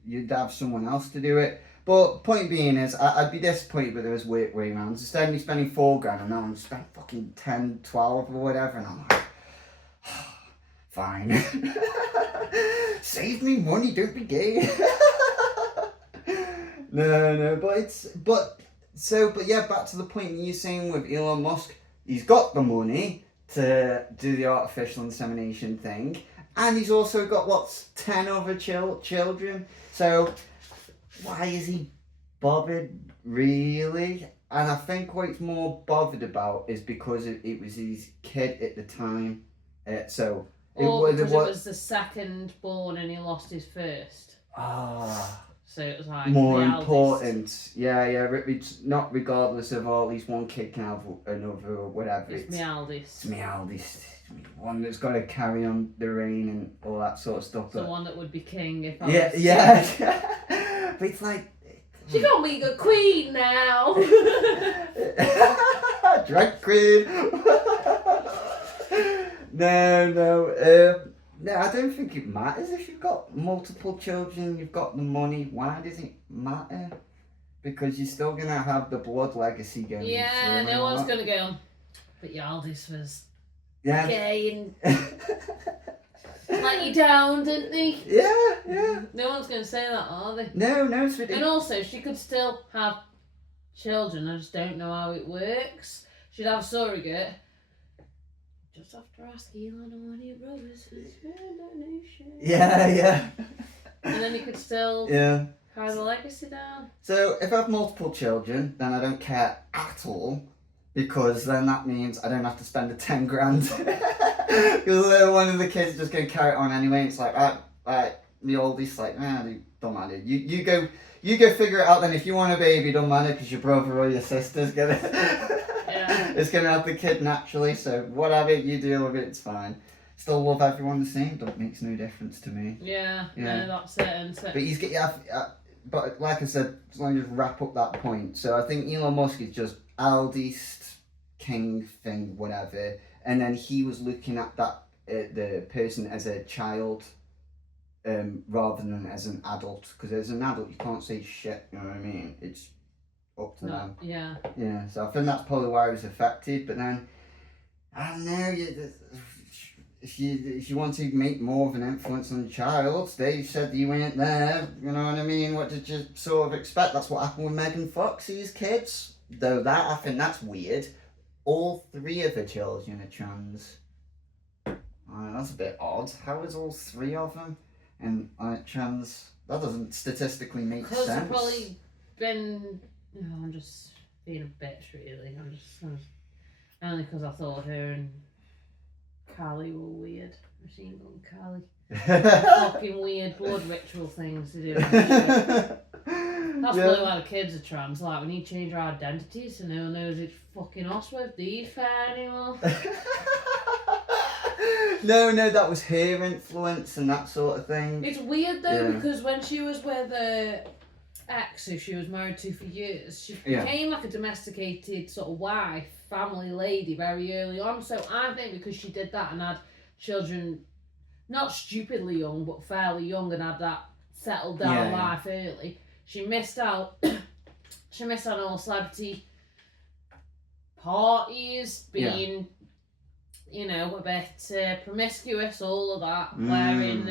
You'd have someone else to do it. But point being is, I'd be disappointed with those way rounds. Instead of me spending $4,000, and now I'm spending fucking 10, 12 or whatever, and I'm like, fine. Save me money, don't be gay. No, but yeah, back to the point you're saying with Elon Musk, he's got the money to do the artificial insemination thing, and he's also got 10 other children. So why is he bothered, really? And I think what he's more bothered about is because it was his kid at the time. Because it was the second born and he lost his first. So it was like more important. Yeah. It's not regardless of at least one kid can have another or whatever. It's my eldest. It's my eldest. One that's got to carry on the reign and all that sort of stuff. The one that would be king if I was... Yeah. But it's like... She got me a queen now. Drag queen. No, I don't think it matters if you've got multiple children, you've got the money. Why does it matter? Because you're still going to have the blood legacy going. Yeah, no one's going to go, but your eldest was gay and... let you down, didn't they? Yeah. No one's going to say that, are they? No, it's ridiculous. And also, she could still have children. I just don't know how it works. She'd have a surrogate. Just have to ask Elon and one of your brothers for this donation. Yeah. And then you could still carry the legacy down. So if I have multiple children, then I don't care at all, because then that means I don't have to spend the 10 grand. Because one of the kids is just going to carry it on anyway. It's like, the oldest, like, don't matter. You go figure it out then. If you want a baby, don't matter, because your brother or your sister's gonna it's gonna have the kid naturally. So whatever, you deal with it, it's fine. Still love everyone the same. That makes no difference to me. Yeah. No, that's it. Isn't it? But he's but like I said, just let me just wrap up that point. So I think Elon Musk is just eldest king thing, whatever, and then he was looking at that the person as a child. Rather than as an adult, because as an adult you can't say shit, you know what I mean? It's up to them. Yeah, so I think that's probably why I was affected. But then I don't know, if you want to make more of an influence on the child, they said you weren't there, you know what I mean? What did you sort of expect? That's what happened with Megan Fox's kids, though. That, I think that's weird. All 3 of the children are trans. That's a bit odd. How is all 3 of them and trans? That doesn't statistically make sense. Because they've probably been. No, I'm just being a bitch, really. I'm just only because I thought her and Callie were weird. Machine Gun Callie. Fucking weird blood ritual things to do. That's probably why the kids are trans. Like, we need to change our identities so no one knows it's fucking us with these fair anymore. No, that was her influence and that sort of thing. It's weird though, because when she was with ex who she was married to for years, she became like a domesticated sort of wife, family lady very early on. So I think because she did that and had children, not stupidly young, but fairly young, and had that settled down life early, she missed out. She missed out on all celebrity parties, being, you know, a bit promiscuous, all of that, wearing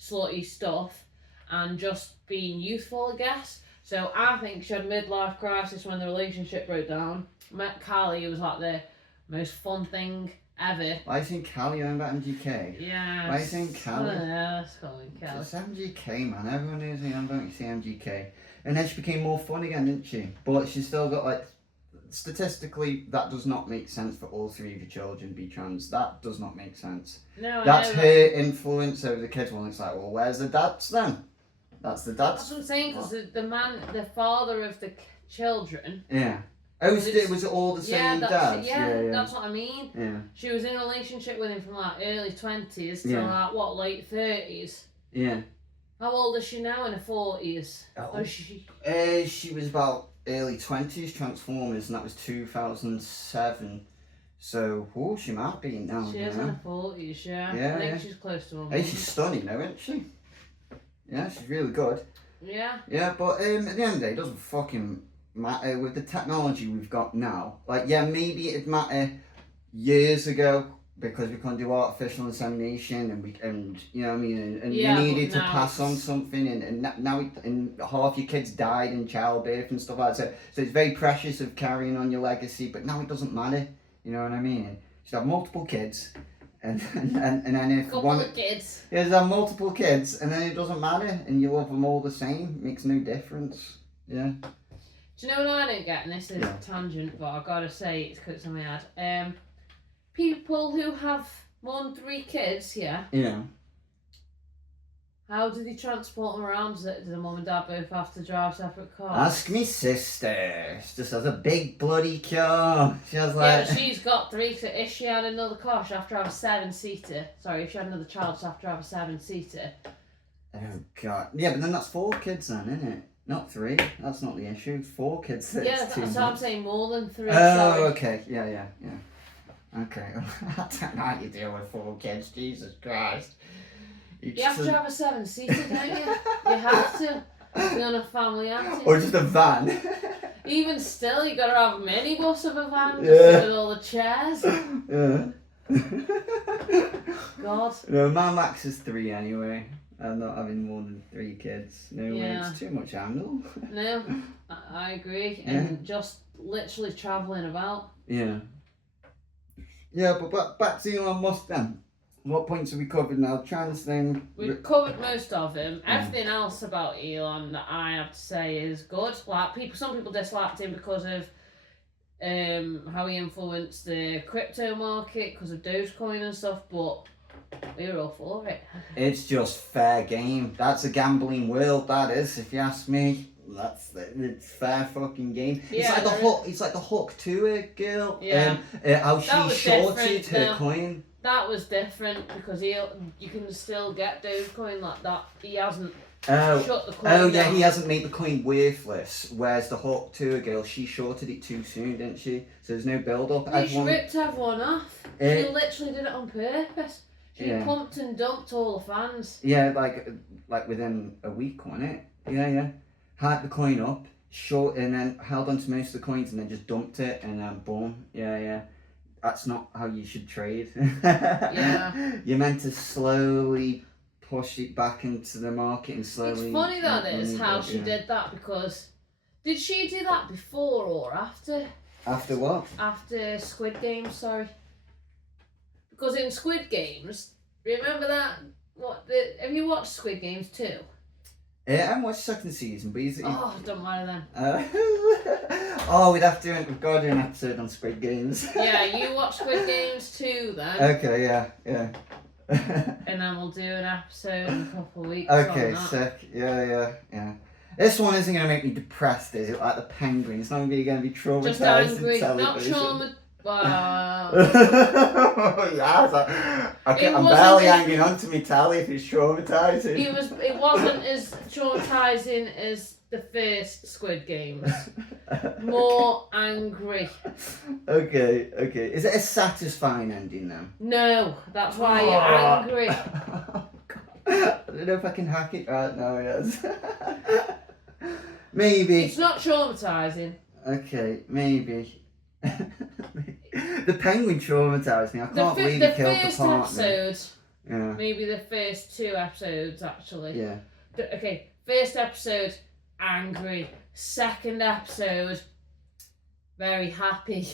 slutty stuff, and just being youthful, I guess. So I think she had a midlife crisis when the relationship broke down. Met Callie, it was like the most fun thing ever. Why are you saying Callie? You know about MGK? Yeah. Why are you saying Callie? Let's call him Callie. It's MGK, man. Everyone knows me. I'm going to say MGK. And then she became more fun again, didn't she? But she's still got, like, statistically, that does not make sense for all 3 of your children to be trans. That does not make sense. No, that's her influence over the kids. Well, it's like, well, where's the dads then? That's the dads. That's what I'm saying, because the father of the children. Yeah. Oh, was it all the same dads? Yeah, that's what I mean. Yeah. She was in a relationship with him from like early 20s to like, what, late 30s? Yeah. How old is she now, in her 40s? Oh. She was about early 20s, Transformers, and that was 2007. So, she might be now. She is in her 40s, yeah. I think she's close to her. Hey, she's stunning though, isn't she? Yeah, she's really good. Yeah. Yeah, but at the end of the day, it doesn't fucking matter with the technology we've got now. Like, yeah, maybe it'd matter years ago because we couldn't do artificial insemination and you know what I mean, and you needed to pass on something, and now half your kids died in childbirth and stuff like that. So it's very precious of carrying on your legacy, but now it doesn't matter. You know what I mean? You should have multiple kids. And then if couple of kids. Yeah, have multiple kids, and then it doesn't matter, and you love them all the same. It makes no difference. Yeah. Do you know what I don't get? And this is a tangent, but I've got to say it's because of my head. People who have more than 3 kids, yeah. How do they transport them around? Do the mum and dad both have to drive separate cars? Ask me sister. She just has a big bloody car. She has like... Yeah, but she's got 3. So if she had another car, she'd have to have a 7-seater. Sorry, if she had another child, she'd have to have a 7-seater. Oh, God. Yeah, but then that's 4 kids then, isn't it? Not 3. That's not the issue. 4 kids. That's what I'm saying, more than 3. Oh, sorry. Okay. Yeah. Okay. I don't know how you deal with 4 kids. Jesus Christ. You have to have a 7-seater, don't you? You have to. Be on a family outing. Or just a van. Even still, you got to have a minibus of a van just with all the chairs. Yeah. God. No, my max is 3 anyway. I'm not having more than 3 kids. No way, Yeah. it's too much handle. No, I agree. And just literally travelling about. Yeah. Yeah, but back to Elon Musk then. What points have we covered now? Trans thing. We've covered most of him. Everything else about Elon that I have to say is good. Like some people disliked him because of how he influenced the crypto market because of Dogecoin and stuff, but we were all for it. It's just fair game. That's a gambling world, that is, if you ask me. It's fair fucking game. Yeah, It's like the hook to a girl. Yeah. How That she was shorted different, her though. coin. That was different because you can still get Dogecoin like that. He hasn't Oh. shut the coin Oh yeah, down. he hasn't made the coin worthless. Whereas the hook to a girl, she shorted it too soon, didn't she? So there's no build up. She ripped everyone off. She literally did it on purpose. She Yeah. pumped and dumped all the fans. Yeah, like within a week, wasn't it? Yeah. Hyped the coin up, short, and then held onto most of the coins, and then just dumped it, and then boom. Yeah. That's not how you should trade. Yeah. You're meant to slowly push it back into the market and slowly. It's funny that is how she did that because did she do that before or after? After what? After Squid Games, sorry. Because in Squid Games, remember that? Have you watched Squid Games too? I haven't watched second season, but Oh, don't matter then. We've got to do an episode on Squid Games. Yeah, you watch Squid Games too then. Okay, yeah. And then we'll do an episode in a couple of weeks. Okay, on that. sick. Yeah. This one isn't going to make me depressed, is it? Like the penguin. It's not going to be traumatized. Just angry, not television. traumatized. Yes, I'm barely hanging on to me telly if it's traumatizing. It wasn't as traumatizing as the first Squid Games. More angry. Okay. Is it a satisfying ending now? No, that's why you're angry. I don't know if I can hack it right now, yes. Maybe. It's not traumatizing. Okay, maybe. The penguin traumatized me. I can't believe he killed the partner. Episode, Yeah. maybe the first 2 episodes actually. Yeah. Okay, first episode, angry. Second episode, very happy.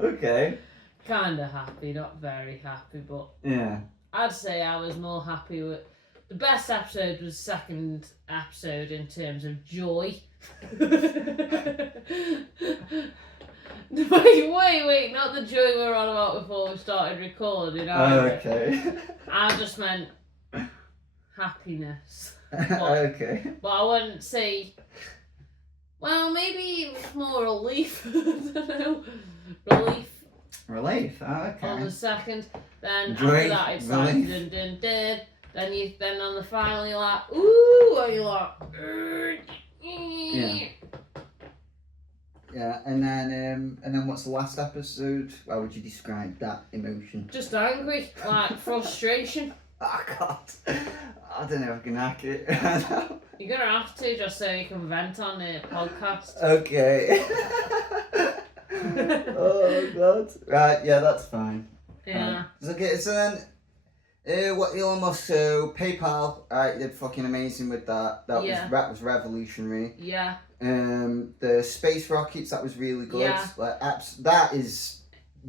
Okay. Kinda happy, not very happy, but Yeah. I'd say I was more happy with. The best episode was second episode in terms of joy. Wait, not the joy we were on about before we started recording. Okay. I just meant happiness. Okay. But I wouldn't say. Well, maybe it was more relief. I don't know. Relief Okay. on the second. Then Joy, after that, it's like relief. dun. Then on the final you're like ooh, and you're like. Yeah, and then what's the last episode? How would you describe that emotion? Just angry, like frustration. Oh God, I don't know if I can hack it. You're gonna have to just so you can vent on the podcast. Okay. Oh God. Right, yeah, that's fine. Yeah. Okay, so then, what Elon Musk? So PayPal, he did fucking amazing with that. That was revolutionary. Yeah. The space rockets, that was really good. Yeah. Like that is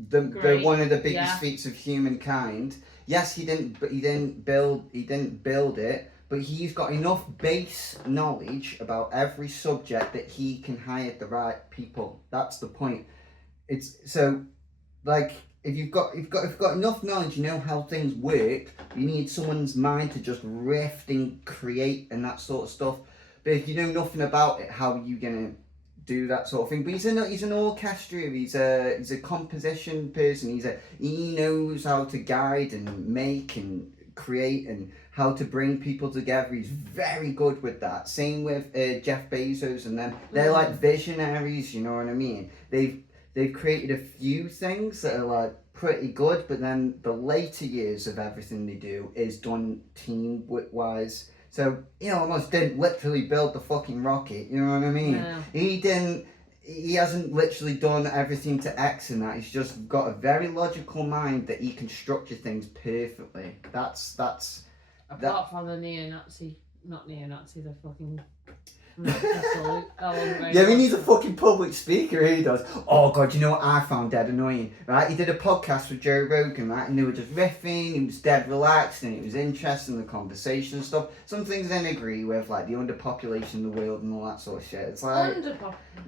the one of the biggest feats of humankind. Yes, he didn't build it, but he's got enough base knowledge about every subject that he can hire the right people. That's the point. It's so like if you've got enough knowledge, you know how things work. You need someone's mind to just riff and create and that sort of stuff. But if you know nothing about it, how are you gonna do that sort of thing? But he's an orchestra. He's a composition person. He knows how to guide and make and create and how to bring people together. He's very good with that. Same with Jeff Bezos and them. They're like visionaries. You know what I mean? They've created a few things that are like pretty good, but then the later years of everything they do is done team wise. So, Elon Musk didn't literally build the fucking rocket, you know what I mean? No. He didn't he hasn't literally done everything to X in that. He's just got a very logical mind that he can structure things perfectly. That's Apart from the neo-Nazi, not neo-Nazi, the fucking salute. That wasn't very yeah, I mean, good. he's a fucking public speaker, he does. Oh, God, you know what I found dead annoying, right? He did a podcast with Joe Rogan, right? And they were just riffing, he was dead relaxed, and it was interesting, the conversation and stuff. Some things I didn't agree with, like the underpopulation of the world and all that sort of shit. It's like...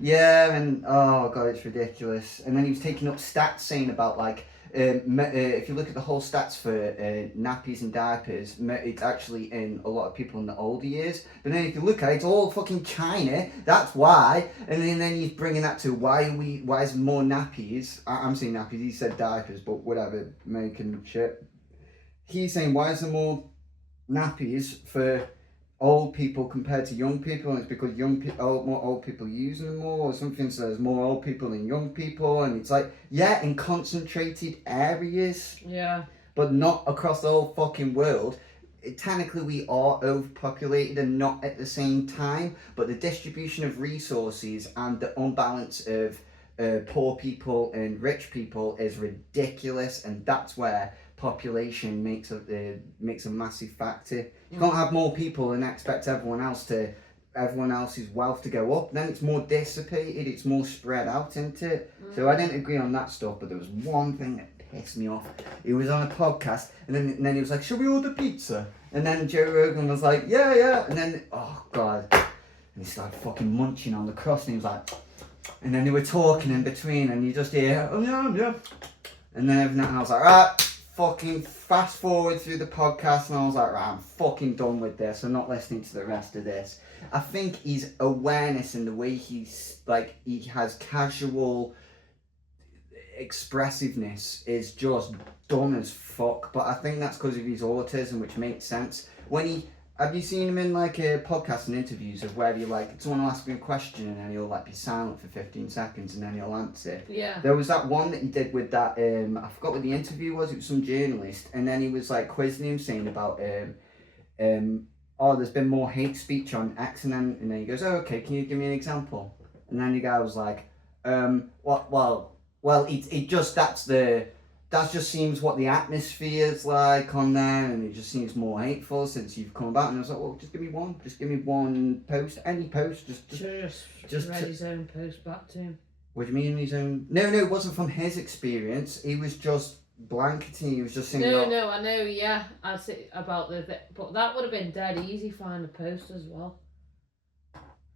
Yeah, and, oh, God, it's ridiculous. And then he was taking up stats saying about, like... if you look at the whole stats for nappies and diapers, it's actually in a lot of people in the older years. But then if you look at it, it's all fucking China. That's why. And then he's bringing that to why is more nappies? I'm saying nappies. He said diapers, but whatever, American shit. He's saying why is there more nappies for old people compared to young people, and it's because more old people using them more, or something. So there's more old people than young people, and it's like, yeah, in concentrated areas, yeah, but not across the whole fucking world. Technically we are overpopulated and not at the same time, but the distribution of resources and the unbalance of poor people and rich people is ridiculous, and that's where population makes a massive factor. You can't have more people and expect everyone else's wealth to go up. Then it's more dissipated, it's more spread out, isn't it? So I didn't agree on that stuff, but there was one thing that pissed me off. He was on a podcast, and then he was like, "Should we order pizza?" And then Joe Rogan was like, "Yeah." And then, oh God, and he started fucking munching on the crust, and he was like, and then they were talking in between, and you just hear, "Oh yeah." And then everything, and I was like, right, fucking fast forward through the podcast, and I was like, right, I'm fucking done with this. I'm not listening to the rest of this. I think his awareness and the way he's like, he has casual expressiveness is just dumb as fuck. But I think that's because of his autism, which makes sense. Have you seen him in like a podcast and interviews of where you like someone will ask him a question and then he'll like be silent for 15 seconds and then he'll answer? Yeah. There was that one that he did with that I forgot what the interview was. It was some journalist, and then he was like quizzing him, saying about oh, there's been more hate speech on X, and then he goes, "Oh, okay, can you give me an example?" And then the guy was like, well, it just that just seems what the atmosphere's like on there, and it just seems more hateful since you've come about. And I was like, well, just give me one post, any post, just read his own post back to him. What do you mean his own? No, it wasn't from his experience. He was just blanketing. He was just saying. No, I know. Yeah, I say about but that would have been dead easy. Find a post as well.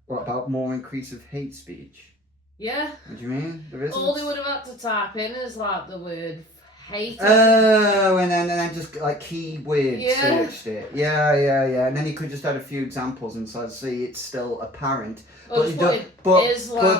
What about more increase of hate speech? Yeah. What do you mean? There isn't. All they would have had to type in is like the word hate. Oh, and then just like keyword searched it. Yeah. And then he could just add a few examples and so see it's still apparent. But the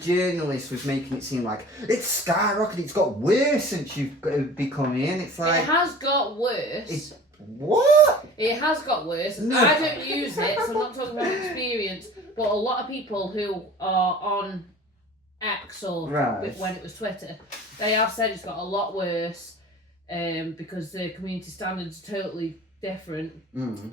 journalist was making it seem like it's skyrocketed. It's got worse since you've become in. It's like it has got worse. What? It has got worse. No. I don't use it, so I'm not talking about experience. But a lot of people who are on X or when it was Twitter, they have said it's got a lot worse because the community standards are totally different.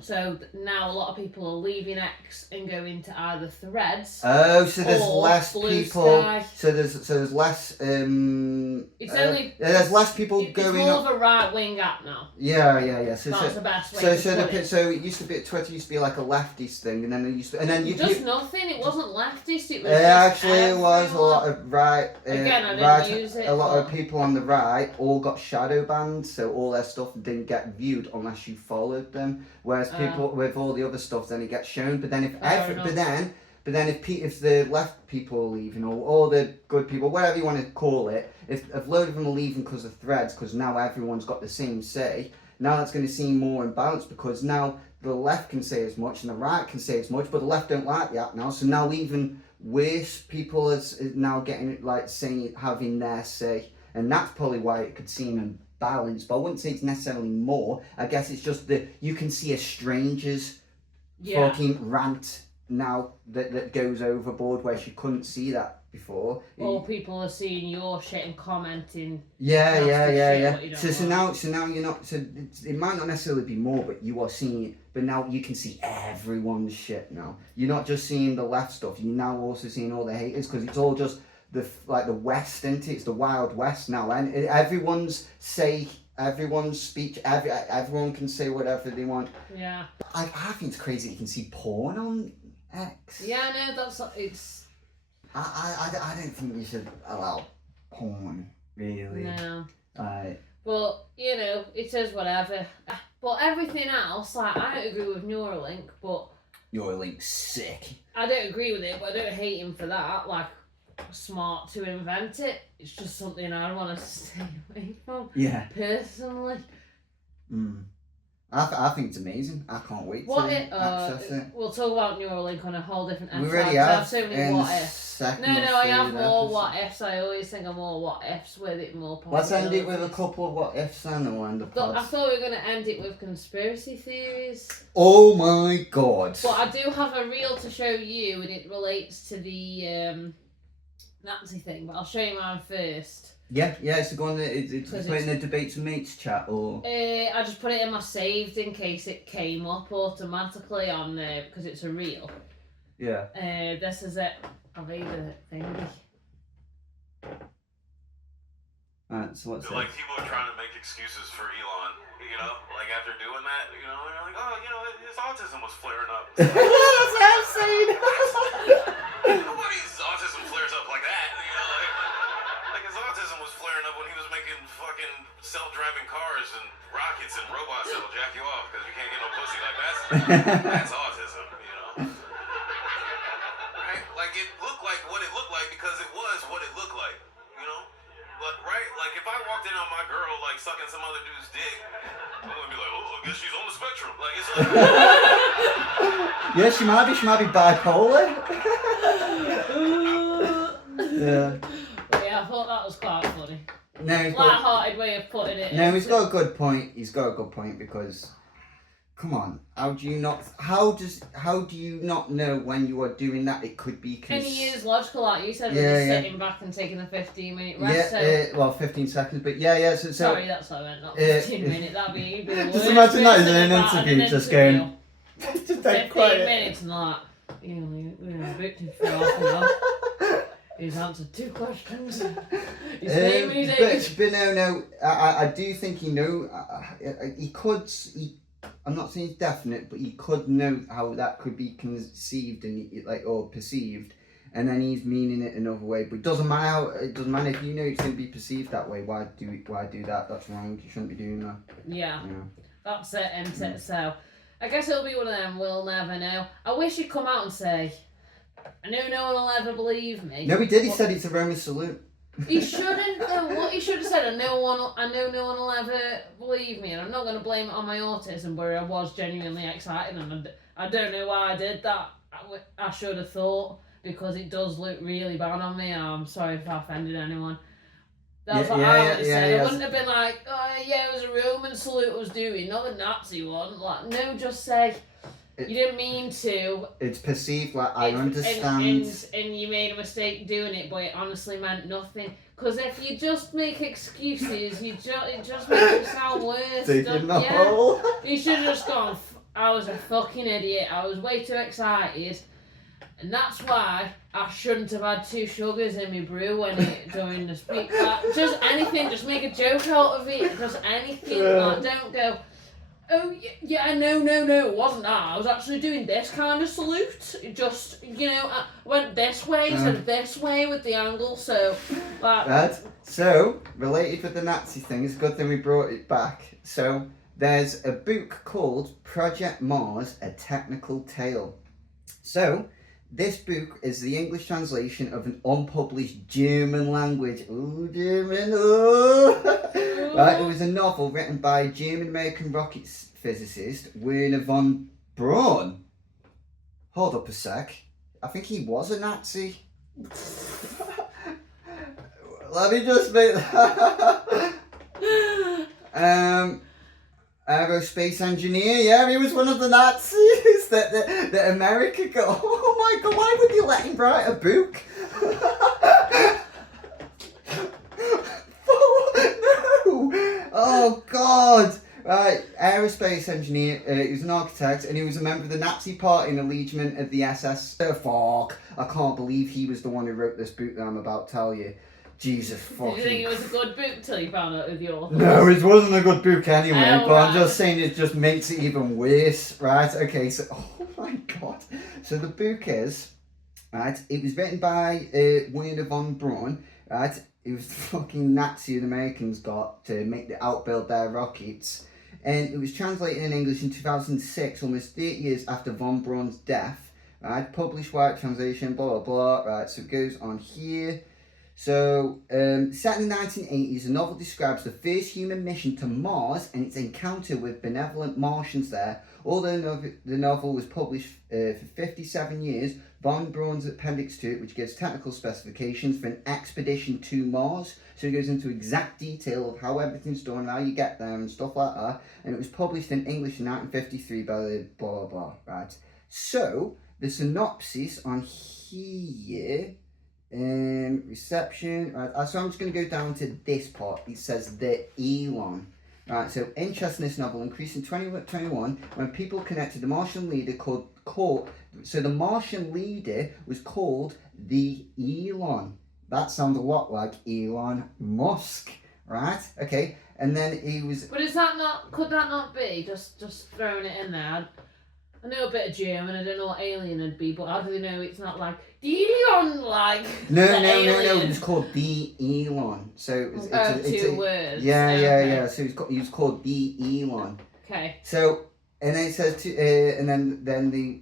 So now a lot of people are leaving X and going to either Threads. Oh, so there's less people. Sky. So there's less. It's only there's less people going. It's more of a right wing app now. Yeah. So that's the best way. So it used to be Twitter used to be like a leftist thing, and then it does nothing. It wasn't leftist. It was actually it was a lot of right. Again, I don't use it. A lot of people on the right all got shadow banned, so all their stuff didn't get viewed unless you followed them. Whereas people with all the other stuff, then it gets shown. But then if the left people are leaving, or all the good people, whatever you want to call it, if a load of them are leaving because of Threads, because now everyone's got the same say, now that's going to seem more imbalanced because now the left can say as much and the right can say as much, but the left don't like the app now. So now even worse people is now getting like saying having their say, and that's probably why it could seem imbalanced. But I wouldn't say it's necessarily more. I guess it's just that you can see a stranger's fucking rant now that goes overboard, where she couldn't see that before. Or people are seeing your shit and commenting. Yeah. So now you're not. So it might not necessarily be more, but you are seeing it. But now you can see everyone's shit. Now you're not just seeing the left stuff. You're now also seeing all the haters because it's all just the West, isn't it? It's the Wild West now, and everyone's speech. Everyone can say whatever they want. Yeah. I think it's crazy. You can see porn on X. Yeah, no, it's. I don't think we should allow porn, really. No. But, it is whatever. But everything else, like, I don't agree with Neuralink, but... Neuralink's sick. I don't agree with it, but I don't hate him for that. Like, smart to invent it. It's just something I want to stay away from. Yeah. Personally. I think it's amazing. I can't wait to access it. We'll talk about Neuralink on a whole different episode. We already have. I have so many what ifs. No, I have more episode. what ifs. I always think of more what ifs with it, more Let's end it possibilities. with a couple of what ifs and we'll end the I pod. thought we were going to end it with conspiracy theories. Oh my god. But I do have a reel to show you, and it relates to the Nazi thing. But I'll show you mine first. Yeah, it's the one that it's put in the debates and mates chat, or I just put it in my saved in case it came up automatically on there because it's a reel. yeah. This is it. I've either thingy. Alright, so what's Like, people are trying to make excuses for Elon, like after doing that, they're like, oh, his autism was flaring up. That's what I'm saying. Nobody's autism flares up like that, like his autism was flaring up when he was making fucking self-driving cars and rockets and robots that'll jack you off because you can't get no pussy. Like, that's autism, Right? Like, it looked like what it looked like because it was what it looked like, But, right? Like, if I walked in on my girl, like, sucking some other dude's dick, I'm gonna be like, oh, I guess she's on the spectrum. Like, it's like... Yeah, she might be bipolar. Yeah. Yeah, I thought that was quite funny. No, Light-hearted way of putting it. No, he's got a good point. Because, come on, how do you not know when you are doing that? It could be. And he is logical, like you said, Yeah, when he's yeah. sitting back and taking a 15-minute rest. Well, 15 seconds, but yeah. So Sorry, that's what I meant. Not 15 minutes. That'd be the worst. Just imagine that as bit an about interview, just going. Just 15 quiet. minutes and like, we're booked him for half an hour. He's answered 2 questions. His name and his age. But no, I do think he could. I'm not saying it's definite, but he could know how that could be conceived and or perceived, and then he's meaning it another way. But it doesn't matter. It doesn't matter if you know it's going to be perceived that way. Why do that? That's wrong. You shouldn't be doing that. Yeah. That's it, isn't it? So, I guess it'll be one of them. We'll never know. I wish he'd come out and say, I know no one will ever believe me. No, he did. He said it's a Roman salute. He shouldn't though. What he should have said, I know no one will ever believe me, and I'm not going to blame it on my autism, where I was genuinely excited, and I don't know why I did that. I should have thought, because it does look really bad on me, and I'm sorry if I offended anyone. That's what I would have said. I wouldn't have been like, oh yeah, it was a Roman salute I was doing, not the Nazi one. Like, no, just say, you didn't mean to. It's perceived like I understand. And you made a mistake doing it, but it honestly meant nothing. Because if you just make excuses, it just makes it sound worse. Taking the hole. You should have just gone, I was a fucking idiot. I was way too excited. And that's why I shouldn't have had 2 sugars in my brew during the speech. Like, just anything, just make a joke out of it. Just anything. Like, don't go, oh, yeah, no, it wasn't that. I was actually doing this kind of salute. It just, I went this way to this way with the angle, so, like... Right. So, related with the Nazi thing, it's a good thing we brought it back. So, there's a book called Project Mars, A Technical Tale. So, this book is the English translation of an unpublished German language. Ooh, German, ooh! Right, it was a novel written by German-American rocket physicist Werner von Braun. Hold up a sec. I think he was a Nazi. Let me just make that. Aerospace engineer, yeah, he was one of the Nazis that America got. Oh my god, why would you let him write a book? Oh God! Right, aerospace engineer. He was an architect, and he was a member of the Nazi Party and a legion of the SS. Fuck! I can't believe he was the one who wrote this book that I'm about to tell you. Jesus fucking. Did you think it was a good book till you found out with the author? No, it wasn't a good book anyway. Oh, but right. I'm just saying it just makes it even worse, right? Okay, so oh my God. So the book is right. It was written by Werner von Braun, right? It was the fucking Nazi the Americans got to make the outbuild their rockets. And it was translated in English in 2006, almost 30 years after von Braun's death, right? Published white translation, blah, blah, blah, right? So it goes on here. So, set in the 1980s, the novel describes the first human mission to Mars and its encounter with benevolent Martians there. Although the novel was published for 57 years, von Braun's appendix to it, which gives technical specifications for an expedition to Mars. So it goes into exact detail of how everything's done, how you get there and stuff like that. And it was published in English in 1953 by the blah, blah, blah, right? So, the synopsis on here... reception, right? So I'm just going to go down to this part. It says the Elon. Right, so interest in this novel increased in 2021 when people connected the Martian leader so the Martian leader was called the Elon. That sounds a lot like Elon Musk, right? Okay, and then he was... But is that not, could that not be, just throwing it in there, I know a bit of German, I don't know what alien would be, but how do they know it's not like Elon, like No, alien? it was called the Elon. So it's two words. Yeah, Okay. yeah. So he was called the Elon. Okay. So, and then it says, and then the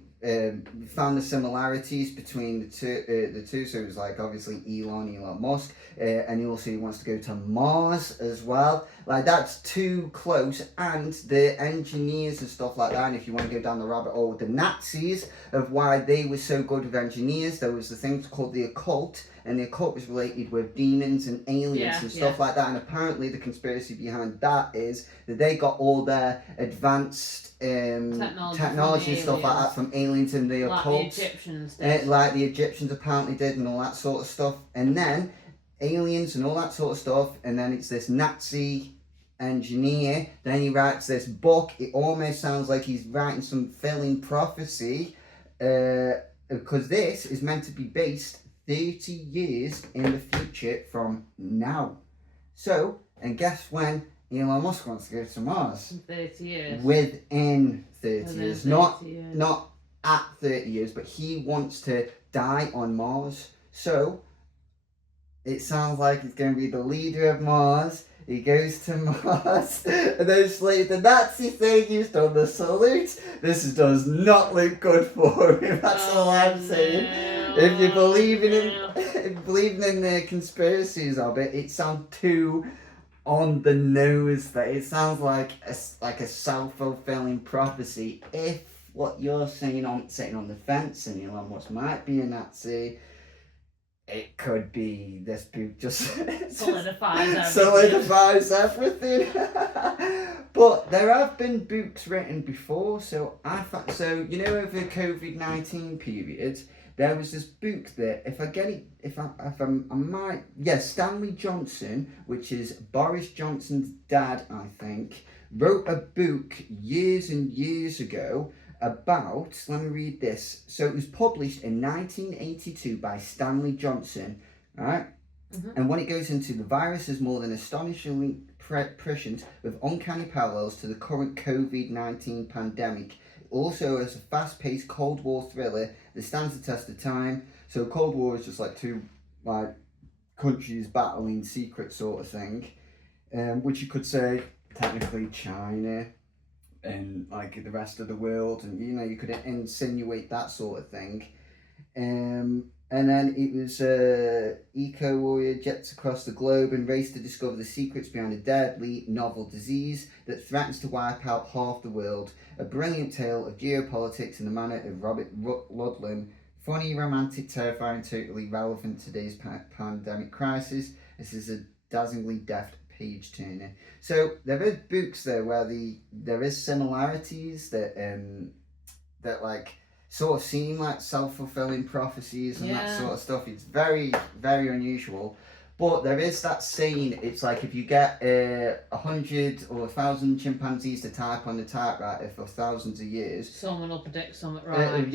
found the similarities between the two. So it was like obviously Elon Musk, and he also wants to go to Mars as well. Like that's too close, and the engineers and stuff like that. And if you want to go down the rabbit hole with the Nazis of why they were so good with engineers, there was the thing called the occult, and the occult was related with demons and aliens and stuff like that. And apparently the conspiracy behind that is that they got all their advanced technology and stuff like that from aliens and the occult. Like the Egyptians did. Like the Egyptians apparently did and all that sort of stuff. And then aliens and all that sort of stuff. And then it's this Nazi engineer. Then he writes this book. It almost sounds like he's writing some filling prophecy. Because this is meant to be based 30 years in the future from now. So, and guess when Elon Musk wants to go to Mars? 30 years. Within 30 years. 30 years. Not at 30 years, but he wants to die on Mars. So, it sounds like he's going to be the leader of Mars. He goes to Mars, and then it's like the Nazi thing, he's done the salute. This does not look good for him, that's all I'm saying. No, If you're believing in the conspiracies of it, it sounds too on the nose. That it sounds like a self-fulfilling prophecy. If what you're saying sitting on the fence and Elon Musk might be a Nazi, it could be this book just solidifies everything. But there have been books written before, so you know over the COVID-19 period, there was this book that Stanley Johnson, which is Boris Johnson's dad, I think, wrote a book years and years ago about, let me read this. So it was published in 1982 by Stanley Johnson, right? Mm-hmm. And when it goes into the virus is more than astonishingly prescient with uncanny parallels to the current COVID-19 pandemic. Also as a fast-paced Cold War thriller that stands the test of time. So Cold War is just like two countries battling secret sort of thing, which you could say technically China and like the rest of the world, and you could insinuate that sort of thing. And then it was eco warrior jets across the globe and race to discover the secrets behind a deadly novel disease that threatens to wipe out half the world. A brilliant tale of geopolitics in the manner of Robert Ludlum. Funny, romantic, terrifying, totally relevant to today's pandemic crisis. This is a dazzlingly deft page turner. So there is books there where there is similarities that like sort of seem like self-fulfilling prophecies and that sort of stuff. It's very, very unusual. But there is that saying, it's like if you get 100 or 1,000 chimpanzees to type on the typewriter for thousands of years, someone will predict something right.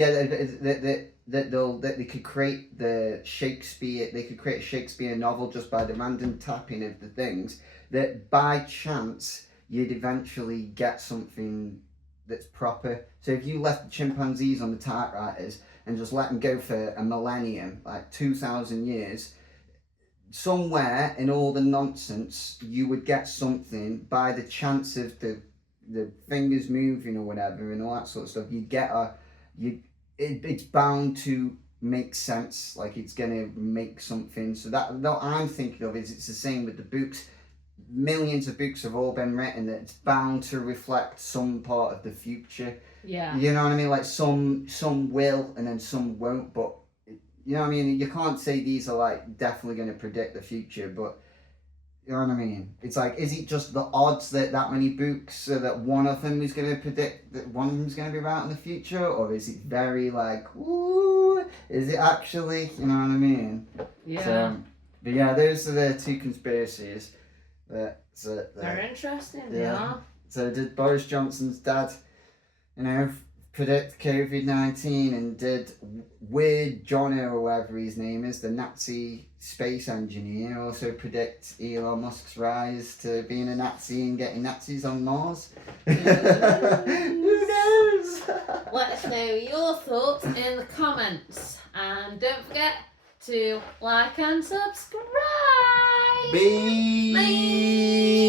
They could create the Shakespeare. They could create a Shakespeare novel just by the random tapping of the things. That by chance you'd eventually get something that's proper. So if you left the chimpanzees on the typewriters and just let them go for a millennium, like 2,000 years, somewhere in all the nonsense you would get something by the chance of the fingers moving or whatever and all that sort of stuff. You get it's bound to make sense, like it's gonna make something. So that I'm thinking of is it's the same with the books. Millions of books have all been written that it's bound to reflect some part of the future. Yeah. You know what I mean? Like some will and then some won't, but you know what I mean? You can't say these are like definitely going to predict the future, but you know what I mean? It's like, is it just the odds that many books so that one of them is going to predict that one of them is going to be right in the future? Or is it very like, ooh, is it actually, you know what I mean? Yeah. So, but yeah, those are the two conspiracies. They're interesting, yeah. So did Boris Johnson's dad, you know, predict COVID-19, and did Weird Johnny or whatever his name is, the Nazi space engineer, also predict Elon Musk's rise to being a Nazi and getting Nazis on Mars? Who knows? Let us know your thoughts in the comments, and don't forget to like and subscribe. Bye. Bye.